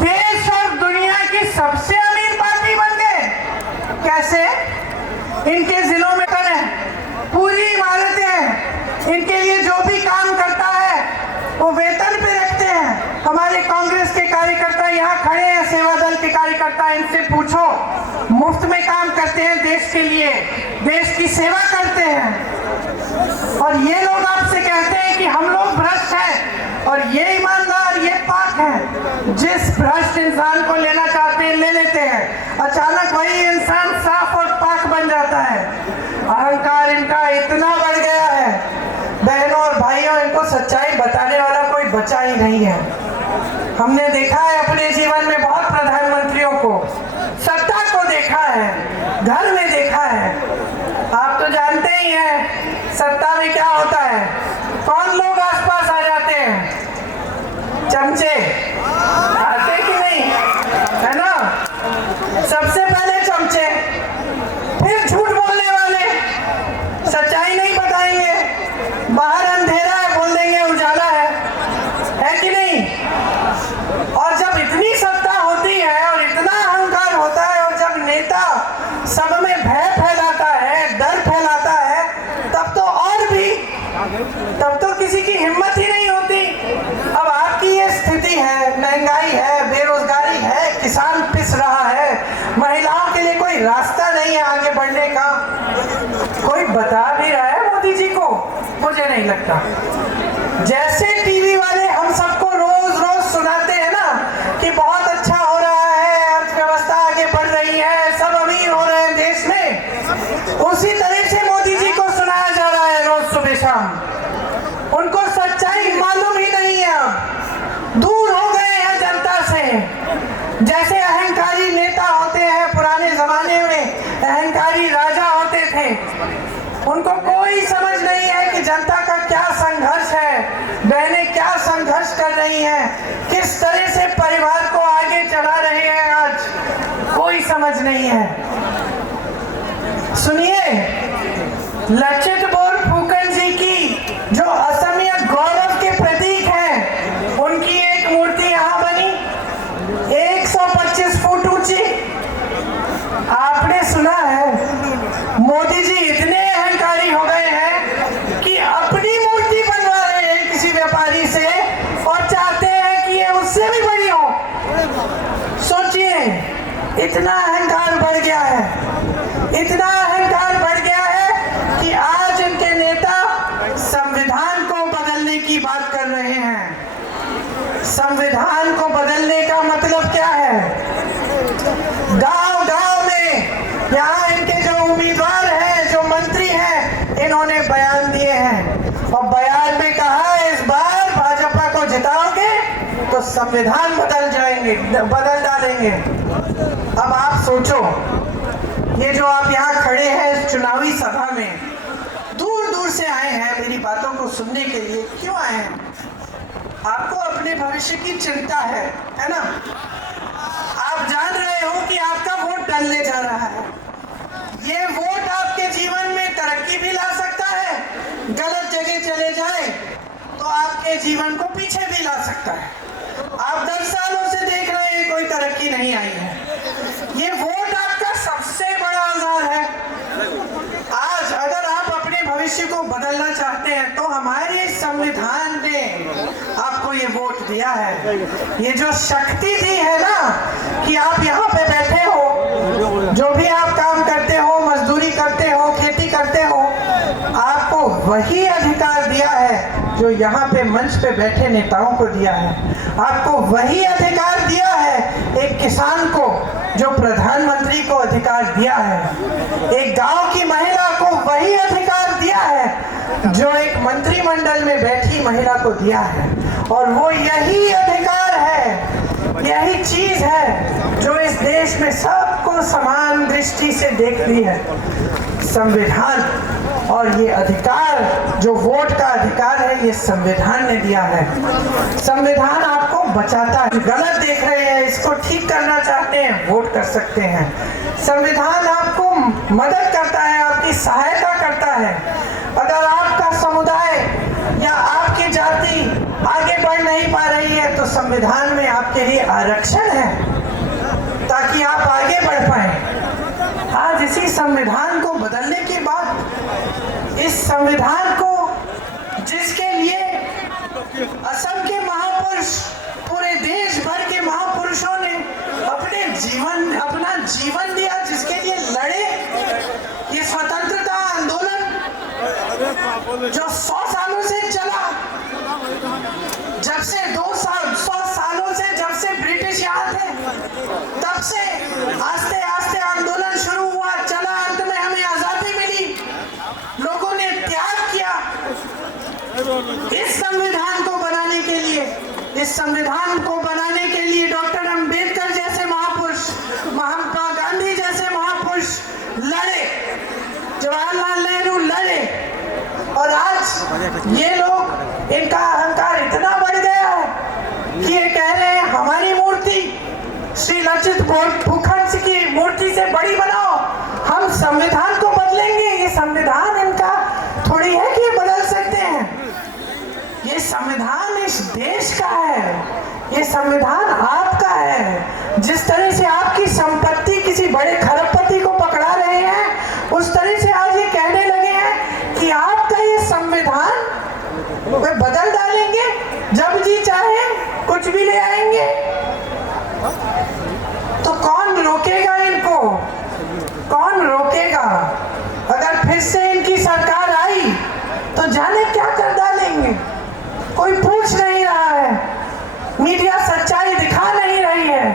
देश और दुनिया की सबसे अमीर पार्टी बन गए। कैसे? इनके जिलों में पूरी इमारतें हैं, इनके लिए जो भी काम करता है वो वेतन पे रखते हैं। हमारे कांग्रेस के कार्यकर्ता यहाँ खड़े हैं, सेवा दल के कार्यकर्ता, इनसे पूछो, मुफ्त में काम करते हैं देश के लिए, देश की सेवा करते हैं। और ये लोग आपसे कहते हैं कि हम लोग भ्रष्ट हैं, और ये ईमानदार, ये पाक है। जिस भ्रष्ट इंसान को लेना चाहते हैं ले लेते हैं, अचानक वही इंसान साफ और पाक बन जाता है। अहंकार इनका इतना बढ़ गया है, बहनों और भाइयों, इनको सच्चाई बताने वाला कोई बचा ही नहीं है। हमने देखा है अपने जीवन में बहुत प्रधानमंत्रियों को, सत्ता को देखा है, घर में देखा है। आप तो जानते ही हैं सत्ता में क्या होता है। कौन लोग आसपास आ जाते हैं? चमचे आते कि नहीं, है ना? सबसे पहले चमचे, फिर झूठ बोलने वाले, सच्चाई नहीं बताएंगे। बाहर अंधेरा है बोल देंगे उजाला है कि नहीं? और जब इतनी सत्ता होती है और इतना अहंकार होता है, और जब नेता सब में भय फैलाता है, डर फैलाता है, तब तो और भी, तब तो किसी की हिम्मत ही नहीं होती। अब आपकी ये स्थिति है, महंगाई है, बेरोजगारी है, किसान पिस रहा है, महिलाओं के लिए कोई रास्ता नहीं है आगे बढ़ने का। कोई बता भी रहा है मोदी जी को? मुझे नहीं लगता। जैसे टीवी वाले हम सबको रोज रोज सुनाते हैं ना कि बहुत अच्छा हो रहा है, अर्थव्यवस्था आगे बढ़ रही है, सब अमीर हो रहे हैं देश में, उसी तरह से मोदी जी को सुनाया जा रहा है रोज सुबह शाम। उनको सच्चाई मालूम ही नहीं है, अब दूर हो गए हैं जनता से। जैसे अहंकारी नेता होते हैं पुराने जमाने में, अहंकारी राजा होते थे, उनको कोई समझ नहीं है कि जनता का क्या संघर्ष है, बहनें क्या संघर्ष कर रही हैं, किस तरह से परिवार को आगे चला रहे हैं आज, कोई समझ नहीं है। सुनिए, लचित बोरफुकन जी की जो असमिया गौरव के प्रतीक हैं, उनकी एक मूर्ति यहाँ बनी 125 फुट ऊंची। आपने सुना है मोदी जी इतने अहंकारी हो गए हैं कि अपनी मूर्ति बनवा रहे हैं किसी व्यापारी से और चाहते हैं कि ये उससे भी बड़ी हो। सोचिए, इतना अहंकार बढ़ गया है, इतना अहंकार बढ़ गया है कि आज इनके नेता संविधान को बदलने की बात कर रहे हैं। संविधान को बदलने का मतलब क्या है? गांव गांव में यहाँ इनके जो उम्मीदवार हैं, जो मंत्री हैं, इन्होंने बयान दिए हैं और बयान में कहा है इस बार भाजपा को जिताओगे तो संविधान बदल डालेंगे। अब आप सोचो, ये जो आप यहाँ खड़े हैं इस चुनावी सभा में, दूर दूर से आए हैं मेरी बातों को सुनने के लिए। क्यों आए हैं? आपको अपने भविष्य की चिंता है ना? आप जान रहे हो कि आपका वोट डलने जा रहा है। ये वोट आपके जीवन में तरक्की भी ला सकता है, गलत जगह चले जाए तो आपके जीवन को पीछे भी ला सकता है। आप 10 सालों से देख रहे हैं कोई तरक्की नहीं आई है। ये वोट आपका सबसे बड़ा औजार है। आज अगर आप अपने भविष्य को बदलना चाहते हैं तो हमारे संविधान ने आपको ये वोट दिया है। ये जो शक्ति दी है ना कि आप यहाँ पे बैठे हो, जो भी आप काम करते हो, मजदूरी करते हो, खेती करते हो, आपको वही अधिकार दिया है जो यहाँ पे मंच पे बैठे नेताओं को दिया है। आपको वही अधिकार दिया है एक किसान को जो प्रधानमंत्री को अधिकार दिया है। एक गांव की महिला को वही अधिकार दिया है जो एक मंत्रिमंडल में बैठी महिला को दिया है। और वो यही अधिकार है, यही चीज है जो इस देश में सबको समान दृष्टि से देखती है, संविधान। और ये अधिकार जो वोट का अधिकार है, ये संविधान ने दिया है। संविधान आपको बचाता है। गलत देख रहे हैं, इसको ठीक करना चाहते हैं, वोट कर सकते हैं। संविधान आपको मदद करता है, आपकी सहायता करता है। अगर आपका समुदाय या आपकी जाति आगे बढ़ नहीं पा रही है तो संविधान में आपके लिए आरक्षण है ताकि आप आगे बढ़ पाए। आज इसी संविधान को बदलने के बाद, इस संविधान को जिसके लिए असम के महापुरुष, पूरे देश भर के महापुरुषों ने अपना जीवन दिया, जिसके लिए लड़े, ये स्वतंत्रता आंदोलन जो 100 सालों से चला, जब 200 सालों से, जब से ब्रिटिश यहाँ थे तब से आस्ते आस्ते आंदोलन शुरू हुआ, चला, अंत में हमें आजादी मिली, लोगों ने त्याग किया इस संविधान को बनाने के लिए। इस संविधान को बनाने के लिए डॉक्टर अंबेडकर जैसे महापुरुष, महात्मा गांधी जैसे महापुरुष लड़े, जवाहरलाल नेहरू लड़े, और आज ये लोग, इनका अहंकार इतना बढ़ गया है कि ये कह रहे हैं हमारी मूर्ति श्री लचित बोरफुकन की मूर्ति से बड़ी बनाओ, हम संविधान को बदलेंगे। ये संविधान इनका थोड़ी है कि ये बदल सकते हैं। ये संविधान इस देश का है, ये संविधान आपका है। जिस तरह से आपकी संपत्ति किसी बड़े खरबपति को पकड़ा रहे हैं, उस तरह से आज ये कहने लगे हैं कि आपका ये संविधान वे बदल डालेंगे, जब जी चाहे कुछ भी ले आएंगे। तो कौन रोकेगा इनको? कौन रोकेगा? अगर फिर से इनकी सरकार आई तो जाने क्या कर डालेंगे। कोई पूछ नहीं रहा है, मीडिया सच्चाई दिखा नहीं रही है।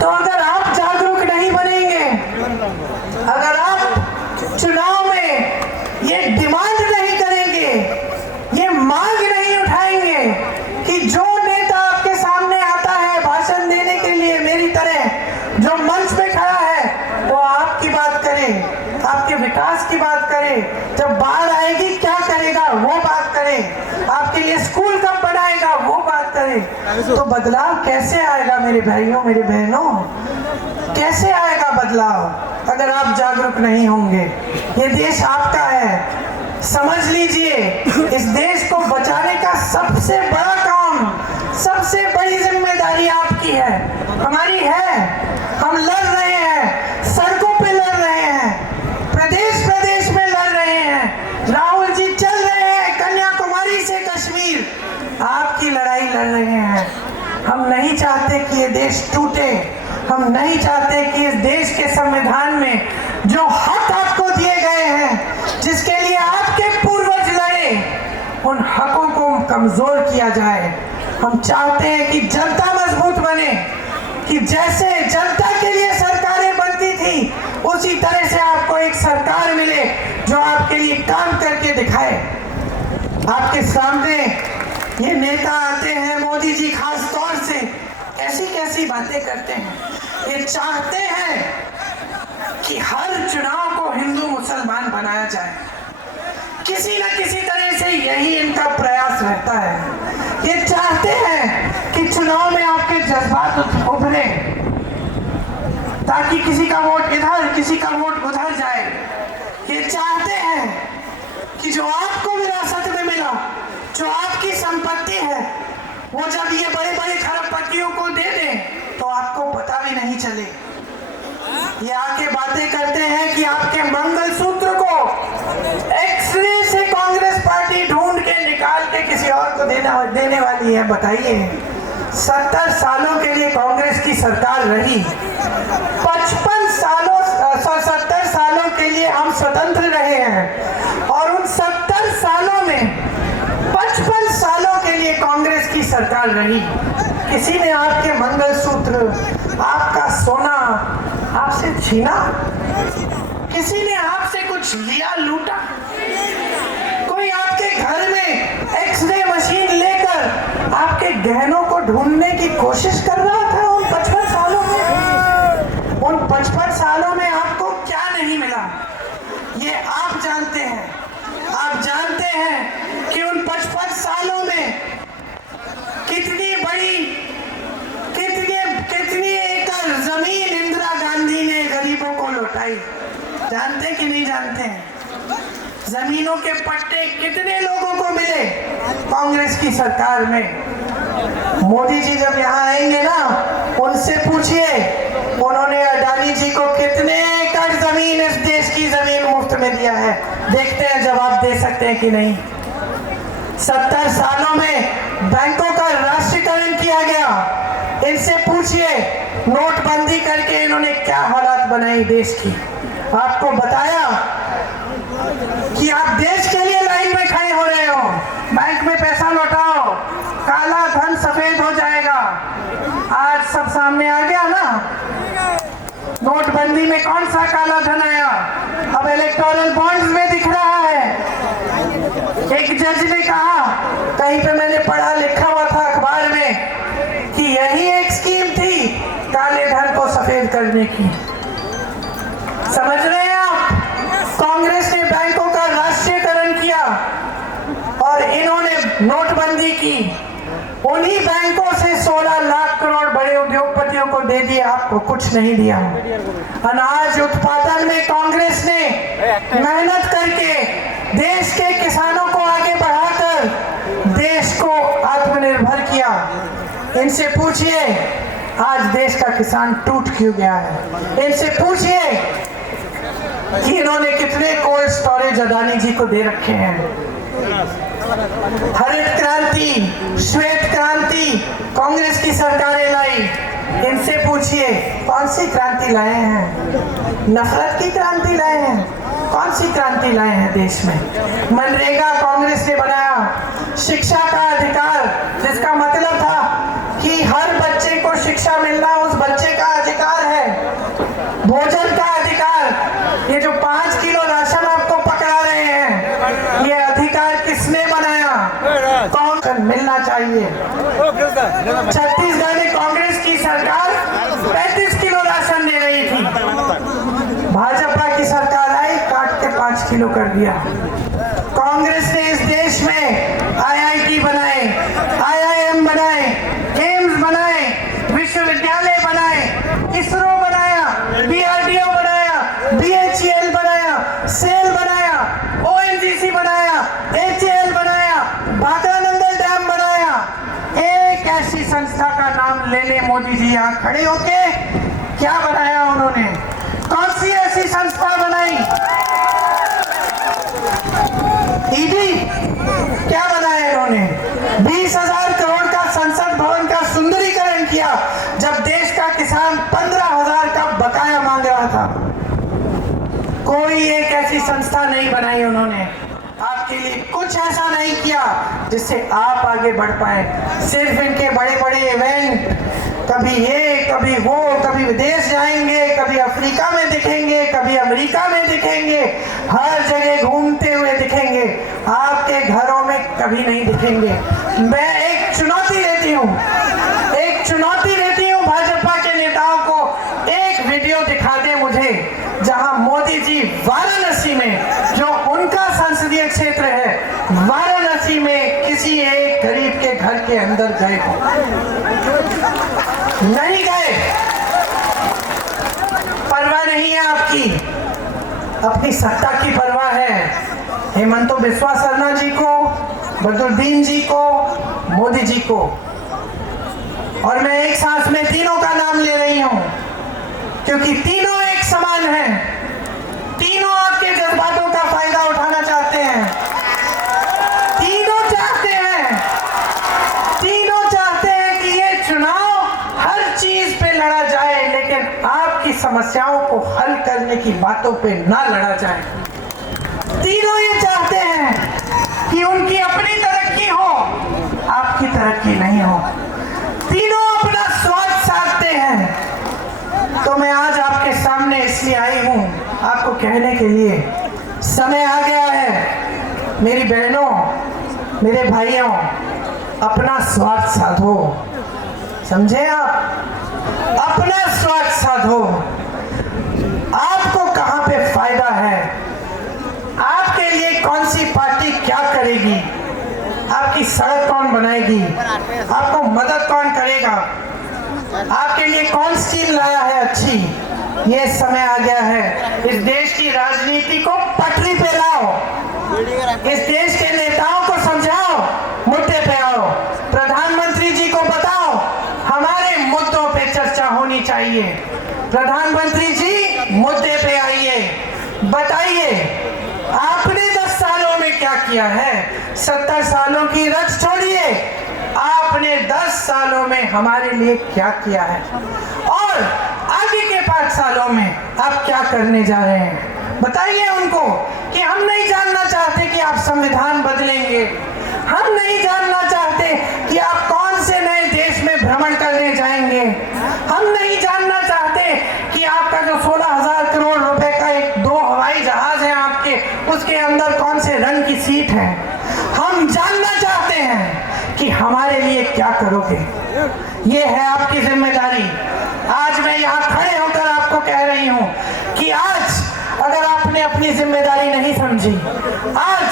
तो अगर आप जागरूक नहीं बनेंगे, अगर आप चुनाव में ये डिमांड नहीं करेंगे, ये मांग नहीं उठाएंगे कि जो नेता आपके सामने आता है भाषण देने के लिए मेरी तरह, जो मंच पे खड़ा है, वो आपकी बात करे, आपके विकास की बात करे, जब बाढ़ आएगी क्या करेगा वो बात करे, आपके लिए स्कूल कब बनाएगा वो बात करे, तो बदलाव कैसे आएगा मेरे भाइयों, मेरे बहनों? कैसे आएगा बदलाव अगर आप जागरूक नहीं होंगे? ये देश आपका है, समझ लीजिए। इस देश को बचाने का सबसे बड़ा काम, सबसे बड़ी जिम्मेदारी आपकी है, हमारी है। हम लड़ रहे हैं, सड़कों पे लड़ रहे हैं, प्रदेश प्रदेश में लड़ रहे हैं, राहुल जी चल रहे हैं कन्याकुमारी से कश्मीर, आपकी लड़ाई लड़ रहे हैं। हम नहीं चाहते कि ये देश टूटे, हम नहीं चाहते कि इस देश के संविधान में जो हक आपको दिए गए हैं, जिसके लिए आपके पूर्वज लड़े, उन हकों को कमजोर किया जाए। हम चाहते हैं कि जनता मजबूत बने, कि जैसे जनता के लिए सरकारें बनती थी उसी तरह से आपको एक सरकार मिले जो आपके लिए काम करके दिखाए। आपके सामने ये नेता आते हैं, मोदी जी खास तौर से कैसी कैसी बातें करते हैं। ये चाहते हैं कि हर चुनाव को हिंदू मुसलमान बनाया जाए, किसी न किसी तरह से यही इनका प्रयास रहता है। ये चाहते हैं कि चुनाव में आपके जज्बात उभरे, ताकि किसी का वोट इधर किसी का वोट उधर जाए। ये चाहते हैं कि जो आपको विरासत में मिला, जो आपकी संपत्ति है, वो जब ये बड़े बड़े खरबपतियों को दे दें तो आपको पता भी नहीं चले। ये आके बातें करते हैं कि आपके मंगलसूत्र को एक्सरे से कांग्रेस पार्टी ढूंढ के निकाल के किसी और को देने वाली है। बताइए, 70 सालों के लिए कांग्रेस की सरकार रही, 70 सालों के लिए हम स्वतंत्र रहे हैं, और उन 70 सालों में 55 सालों के लिए कांग्रेस की सरकार रही। किसी ने आपके मंगलसूत्र, आपका सोना आपसे छीना? किसी ने आपसे कुछ लिया, लूटा? कोई आपके घर में एक्सरे मशीन लेकर आपके गहनों को ढूंढने की कोशिश कर रहा था उन 55 सालों में? उन 55 सालों में आपको क्या नहीं मिला, ये आप जानते हैं। आप जानते हैं कि उन 55 सालों में कितनी बड़ी, कितनी एकड़ जमीन इंदिरा गांधी ने गरीबों को लौटाई। जानते कि नहीं जानते हैं? जमीनों के पट्टे कितने लोगों को मिले कांग्रेस की सरकार में? मोदी जी जब यहाँ आएंगे ना, उनसे पूछिए उन्होंने अडानी जी को कितने एकड़ जमीन, इस देश की जमीन मुफ्त में दिया है। देखते हैं जवाब दे सकते हैं कि नहीं। 70 सालों में बैंकों का राष्ट्रीयकरण किया गया। इनसे पूछिए नोटबंदी करके इन्होंने क्या हालात बनाई देश की। आपको बताया कि आप देश के लिए लाइन में खड़े हो रहे हो, बैंक में पैसा सब सामने आ गया ना। नोटबंदी में कौन सा काला धन आया, अब इलेक्टोरल बॉन्ड्स में दिख रहा है। एक जज ने कहा, कहीं पे मैंने पढ़ा लिखा हुआ था अखबार में कि यही एक स्कीम थी काले धन को सफेद करने की। समझ रहे हैं आप? कांग्रेस ने बैंकों का राष्ट्रीयकरण किया और इन्होंने नोटबंदी की। उन्हीं बैंकों से 16 लाख करोड़ बड़े उद्योगपतियों को दे दिया, आपको कुछ नहीं दिया। अनाज उत्पादन में कांग्रेस ने मेहनत करके देश के किसानों को आगे बढ़ाकर देश को आत्मनिर्भर किया। इनसे पूछिए आज देश का किसान टूट क्यों गया है। इनसे पूछिए कि इन्होंने कितने कोल्ड स्टोरेज अदानी जी को दे रखे हैं। हरित क्रांति, श्वेत क्रांति कांग्रेस की सरकारें लाई। इनसे पूछिए कौन सी क्रांति लाए हैं। नफरत की क्रांति लाए हैं, कौन सी क्रांति लाए हैं देश में। मनरेगा कांग्रेस ने बनाया, शिक्षा का अधिकार, जिसका मतलब था कि हर बच्चे को शिक्षा मिलना उस बच्चे का अधिकार है। भोजन का अधिकार, ये जो 5 किलो राशन आपको पकड़ा रहे हैं, ये अधिकार किसने बनाया? कौन मिलना चाहिए। छत्तीसगढ़ में कांग्रेस की सरकार 35 किलो राशन दे रही थी। भाजपा की सरकार आई, काट के 5 किलो कर दिया। कांग्रेस ने इस देश में IIT बनाए, IIM बनाए, एम्स बनाए, विश्वविद्यालय बनाए, इसरो बनाया, DRDO बनाया, BHEL बनाया, सेल बनाया, ONGC बनाया, HAL बनाया, भाखरानंगल डैम बनाया। एक ऐसी संस्था का नाम ले ले मोदी जी यहाँ खड़े होके, क्या बनाया उन्होंने? कौन सी ऐसी संस्था बनाई? ईडी क्या बनाया इन्होंने? 20,000 करोड़ का संसद भवन का सुंदरीकरण किया जब देश का किसान 15,000 का बकाया मांग रहा था। कोई एक ऐसी संस्था नहीं बनाई उन्होंने। आपके लिए कुछ ऐसा नहीं किया जिससे आप आगे बढ़ पाए। सिर्फ इनके बड़े बड़े इवेंट, कभी ये कभी वो, कभी विदेश जाएंगे, कभी अफ्रीका में दिखेंगे, कभी अमेरिका में दिखेंगे, हर जगह घूमते हुए दिखेंगे, आपके घरों में कभी नहीं दिखेंगे। मैं एक चुनौती देती हूँ, भाजपा के नेताओं को, एक वीडियो दिखा दे मुझे जहां मोदी जी वाराणसी में, जो उनका संसदीय क्षेत्र है, वाराणसी में किसी एक गरीब के घर के अंदर गए हो। नहीं गए। परवाह नहीं है आपकी, अपनी सत्ता की परवाह है। हेमंतो बिस्वा शर्मा जी को, बदरुद्दीन जी को, मोदी जी को, और मैं एक सांस में तीनों का नाम ले रही हूं क्योंकि तीनों एक समान हैं। तीनों आपके जज्बातों का फायदा उठाना चाहते हैं। तीनों चाहते हैं कि ये चुनाव हर चीज पे लड़ा जाए, लेकिन आपकी समस्याओं को हल करने की बातों पे ना लड़ा जाए। तीनों ये चाहते हैं कि उनकी अपनी तरक्की हो, आपकी तरक्की नहीं हो। तीनों अपना स्वार्थ साधते हैं। तो मैं आज आपके सामने इसलिए आई हूं, आपको कहने के लिए समय आ गया है। मेरी बहनों, मेरे भाइयों, अपना स्वार्थ साधो। समझे आप? अपना स्वार्थ साधो। आपको कहां पे फायदा है, आपके लिए कौन सी पार्टी क्या करेगी, आपकी सड़क कौन बनाएगी, आपको मदद कौन करेगा, आपके लिए कौन स्कीम लाया है अच्छी, ये समय आ गया है। इस देश की राजनीति को पटरी पे लाओ, इस देश के नेताओं को समझाओ, मुद्दे पे आओ। प्रधानमंत्री जी को बताओ हमारे मुद्दों पे चर्चा होनी चाहिए। प्रधानमंत्री जी मुद्दे पे आइए, बताइए आपने 10 सालों में क्या किया है। 70 सालों की रच छोड़िए, आपने 10 सालों में हमारे लिए क्या किया है और आगे के 5 सालों में आप क्या करने जा रहे हैं। बताइए उनको कि हम नहीं जानना चाहते कि आप संविधान बदलेंगे, हम नहीं जानना चाहते कि आप कौन से नए देश में भ्रमण करने जाएंगे, हमारे लिए क्या करोगे। ये है आपकी जिम्मेदारी। आज मैं यहाँ खड़े होकर आपको कह रही हूँ कि आज अगर आपने अपनी जिम्मेदारी नहीं समझी, आज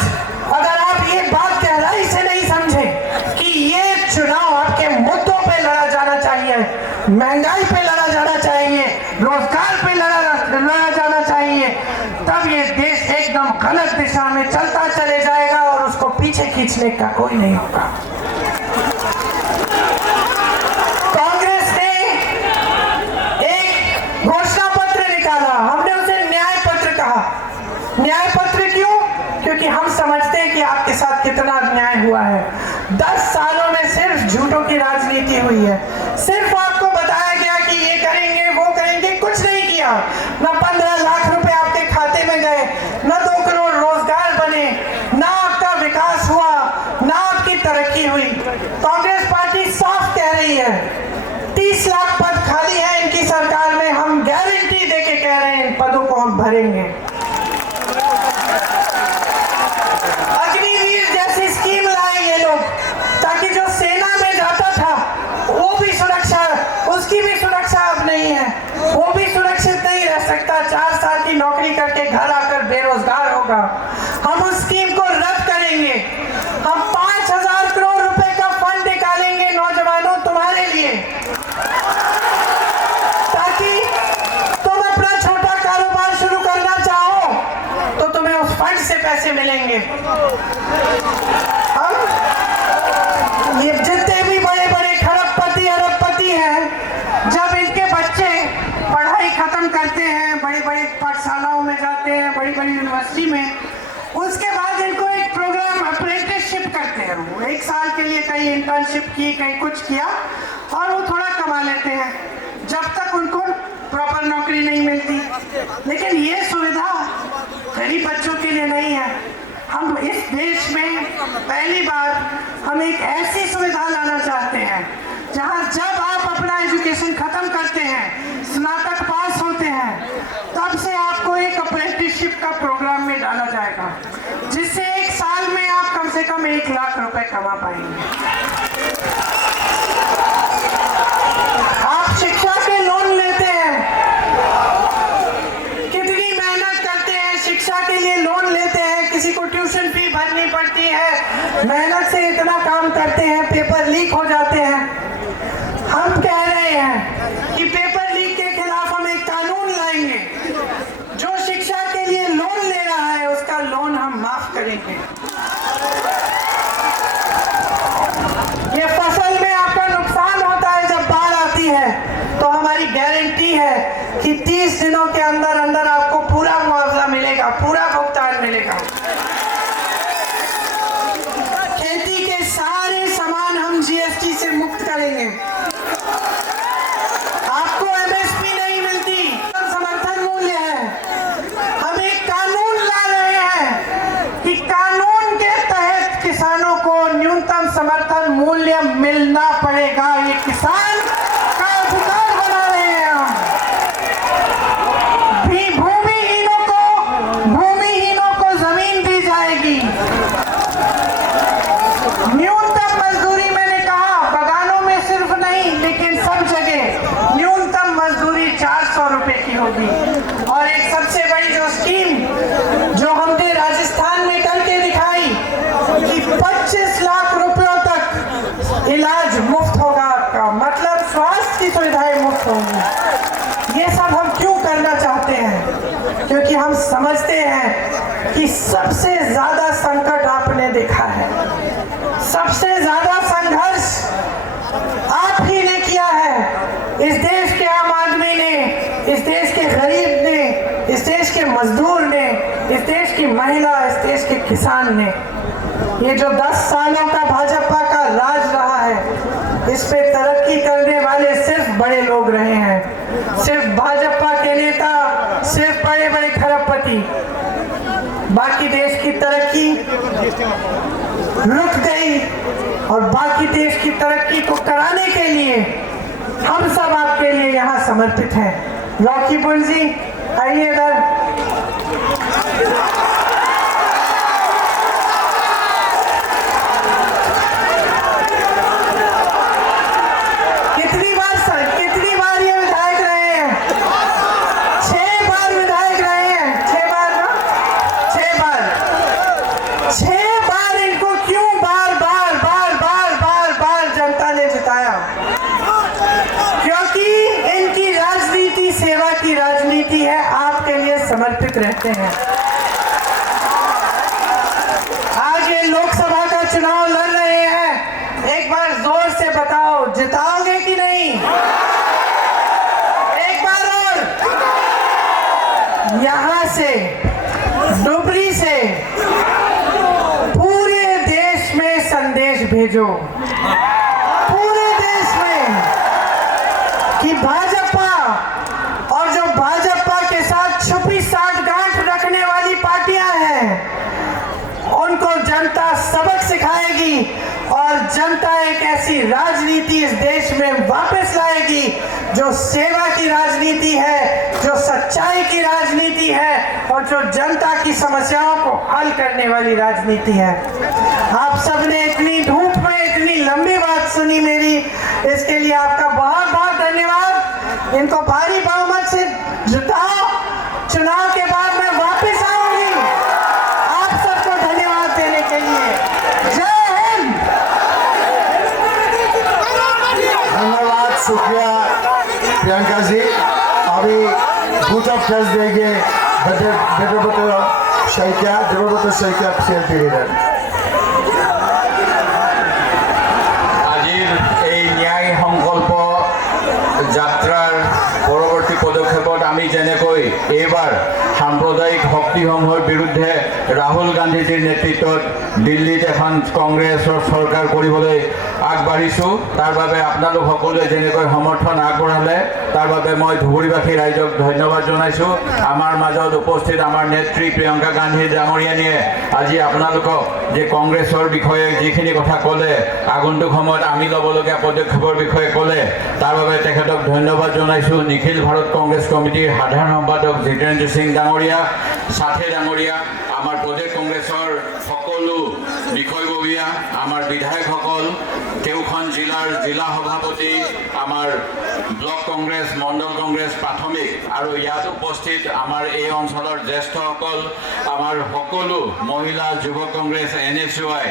अगर आप ये बात गहराई से नहीं समझे कि ये चुनाव आपके मुद्दों पे लड़ा जाना चाहिए, महंगाई पे लड़ा जाना चाहिए, रोजगार पे लड़ा जाना चाहिए, तब ये देश एकदम गलत दिशा में चलता चले जाएगा और उसको पीछे खींचने का कोई नहीं होगा। कांग्रेस ने एक घोषणा पत्र निकाला, हमने उसे न्याय पत्र कहा। न्याय पत्र क्यों? क्योंकि हम समझते हैं कि आपके साथ कितना अन्याय हुआ है। 10 सालों में सिर्फ झूठों की राजनीति हुई है। सिर्फ आपको बताया गया कि ये करेंगे वो करेंगे, कुछ नहीं किया। ना 15 लाख रुपए आपके खाते में गए, ना 2 करोड़ रोजगार बने, ना आपका विकास हुआ, ना आपकी तरक्की हुई। कांग्रेस पार्टी साफ कह रही है 30 लाख पद खाली है इनकी सरकार में, हम गारंटी देके कह रहे हैं इन पदों को हम भरेंगे। अग्निवीर जैसी स्कीम लाए ये लोग, ताकि जो सेना में जाता था वो भी सुरक्षा, उसकी भी सुरक्षा अब नहीं है, वो भी सुरक्षित नहीं रह सकता। 4 साल की नौकरी करके घर आकर बेरोजगार होगा। हम उस स्कीम को रद्द करेंगे। हम 5,000 करोड़ रुपए का फंड निकालेंगे नौजवानों तुम्हारे लिए, ताकि तुम अपना छोटा कारोबार शुरू करना चाहो तो तुम्हें उस फंड से पैसे मिलेंगे। ये जितने भी बड़े बड़े खरबपति अरबपति हैं, जब इनके बच्चे पढ़ाई खत्म करते हैं, बड़ी बड़ी पाठशालाओं में जाते हैं, बड़ी बड़ी यूनिवर्सिटी में, उसके बाद इनको एक प्रोग्राम अप्रेंटिसशिप करते हैं। वो 1 साल के लिए कहीं इंटर्नशिप की, कहीं कुछ किया और वो थोड़ा कमा लेते हैं, जब तक उनको प्रॉपर नौकरी नहीं मिलती। लेकिन ये सुविधा गरीब बच्चों के लिए नहीं है। हम इस देश में पहली बार हम एक ऐसी सुविधा लाना चाहते हैं जहां जब आप अपना एजुकेशन खत्म करते हैं, स्नातक पास होते हैं, तब से आपको एक अप्रेंटिसशिप का प्रोग्राम में डाला जाएगा, जिससे 1 साल में आप कम से कम 1 लाख रुपए कमा पाएंगे। आप शिक्षा के लोन लेते हैं, कितनी मेहनत करते हैं, शिक्षा के लिए लोन लेते हैं, किसी को ट्यूशन फी भरनी पड़ती है, मेहनत से इतना काम करते हैं, पेपर लीक हो जाते हैं। हम कह रहे हैं कि पेपर लीक के खिलाफ हम एक कानून लाएंगे। जो शिक्षा के लिए लोन ले रहा है उसका लोन हम माफ करेंगे। ये फसल में आपका नुकसान होता है जब बाढ़ आती है, तो हमारी गारंटी है कि 30 दिनों के अंदर अंदर आपको पूरा मुआवजा मिलेगा, पूरा भुगतान मिलेगा। खेती के सारे सामान हम जीएसटी से मुक्त करेंगे। आपको एमएसपी नहीं मिलती, समर्थन मूल्य है। हम एक कानून ला रहे हैं कि कानून के तहत किसानों को न्यूनतम समर्थन मूल्य मिलना पड़ेगा। ये किसान का अधिकार बना रहे हैं हम। भूमिहीनों को जमीन दी जाएगी। न्यूनतम मजदूरी, मैंने कहा बगानों में सिर्फ नहीं लेकिन सब जगह न्यूनतम मजदूरी 400 रुपए की होगी। और एक सबसे बड़ी जो स्कीम जो हमने राजस्थान में करके दिखाई कि 25 लाख रुपयों तक इलाज मुफ्त होगा आपका, मतलब स्वास्थ्य की सुविधाएं मुफ्त होंगी। ये सब हम क्यों करना चाहते हैं? क्योंकि हम समझते हैं कि सबसे ज्यादा संकट आपने देखा है, सबसे ज्यादा संघर्ष आप ही ने किया है। इस देश के आम आदमी ने, इस देश के गरीब ने, इस देश के मजदूर ने, इस देश की महिला, इस देश के किसान ने। ये जो 10 सालों का भाजपा का राज रहा है, इस पे तरक्की करने वाले सिर्फ बड़े लोग रहे हैं, सिर्फ भाजपा के नेता, सिर्फ बड़े बड़े खरबपति। बाकी देश की तरक्की रुक गई और बाकी देश की तरक्की को कराने के लिए हम सब आपके लिए यहाँ समर्पित हैं। रॉकी बुल जी आइए इधर। समर्पित रहते हैं। आज ये लोकसभा का चुनाव लड़ रहे हैं, एक बार जोर से बताओ, जिताओगे कि नहीं? एक बार और यहाँ से डुबरी से पूरे देश में संदेश भेजो, पूरे देश में, कि भाजपा और जो भाजपा के साथ छुपी साठगांठ रखने वाली पार्टियां हैं, उनको जनता सबक सिखाएगी और जनता एक ऐसी राजनीति इस देश में वापस लाएगी जो सेवा की राजनीति है, जो सच्चाई की राजनीति है और जो जनता की समस्याओं को हल करने वाली राजनीति है। आप सबने इतनी धूप में इतनी लंबी बात सुनी मेरी, इसके लिए आपका बहुत बहुत धन्यवाद। इनको भारी बहुमत से जिताओ, चुनाव के बाद मैं वापस आऊंगी आप सबको धन्यवाद देने के लिए। जय हिंद। धन्यवाद, शुक्रिया प्रियंका जी। अभी दूसरा प्रेस देंगे देवब्रत शैकिया सेल्फी लीडर। আজিৰ এই ন্যায় সংকল্প যাত্ৰাৰ পৰৱৰ্তী পদক্ষেপত আমি যেনেকৈ এইবাৰ সাম্প্ৰদায়িক শক্তিসমূহৰ বিৰুদ্ধে ৰাহুল গান্ধীজীৰ নেতৃত্বত দিল্লীত এখন কংগ্ৰেছৰ চৰকাৰ কৰিবলৈ আগবাঢ়িছোঁ, তাৰ বাবে আপোনালোক সকলোৱে যেনেকৈ সমৰ্থন আগবঢ়ালে তাৰ বাবে মই ধুবুৰীবাসী ৰাইজক ধন্যবাদ জনাইছোঁ। আমাৰ মাজত উপস্থিত আমাৰ নেত্ৰী প্ৰিয়ংকা গান্ধী ডাঙৰীয়ানীয়ে আজি আপোনালোকক যে কংগ্ৰেছৰ বিষয়ে যিখিনি কথা ক'লে, আগন্তুক সময়ত আমি ল'বলগীয়া পদক্ষেপৰ বিষয়ে ক'লে, তাৰ বাবে তেখেতক ধন্যবাদ জনাইছোঁ। নিখিল ভাৰত কংগ্ৰেছ কমিটিৰ সাধাৰণ সম্পাদক জিতেন্দ্ৰ সিং ডাঙৰীয়া, সাথে ডাঙৰীয়া, আমাৰ প্ৰদেশ কংগ্ৰেছৰ সকলো বিষয়ববীয়া, আমাৰ বিধায়কসকল, কেউখন জিলাৰ জিলা সভাপতি, আমাৰ ব্লক কংগ্ৰেছ, মণ্ডল কংগ্ৰেছ, প্ৰাথমিক আৰু ইয়াত উপস্থিত আমাৰ এই অঞ্চলৰ জ্যেষ্ঠসকল, আমাৰ সকলো মহিলা যুৱ কংগ্ৰেছ, NSUI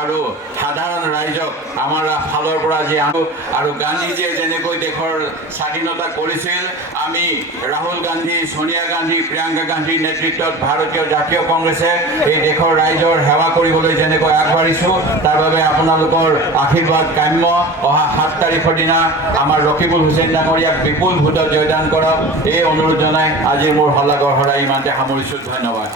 আৰু সাধাৰণ ৰাইজক আমাৰ ফালৰ পৰা আজি আৰু গান্ধীজীয়ে যেনেকৈ দেশৰ স্বাধীনতা কৰিছিল, আমি ৰাহুল গান্ধী, সোনিয়া গান্ধী, প্ৰিয়ংকা গান্ধীৰ নেতৃত্বত ভাৰতীয় জাতীয় কংগ্ৰেছে এই দেশৰ ৰাইজৰ সেৱা কৰিবলৈ যেনেকৈ আগবাঢ়িছোঁ, তাৰ বাবে আপোনালোকৰ আশীৰ্বাদ কাম্য। অহা 7 তাৰিখৰ দিনা আমাৰ ৰকিবুল হুছেইন ডাঙৰীয়াক বিপুল ভোটত জয়দান কৰক, এই অনুৰোধ জনাই আজি মোৰ হল্লা গড় ইমানতে সামৰিছোঁ। ধন্যবাদ।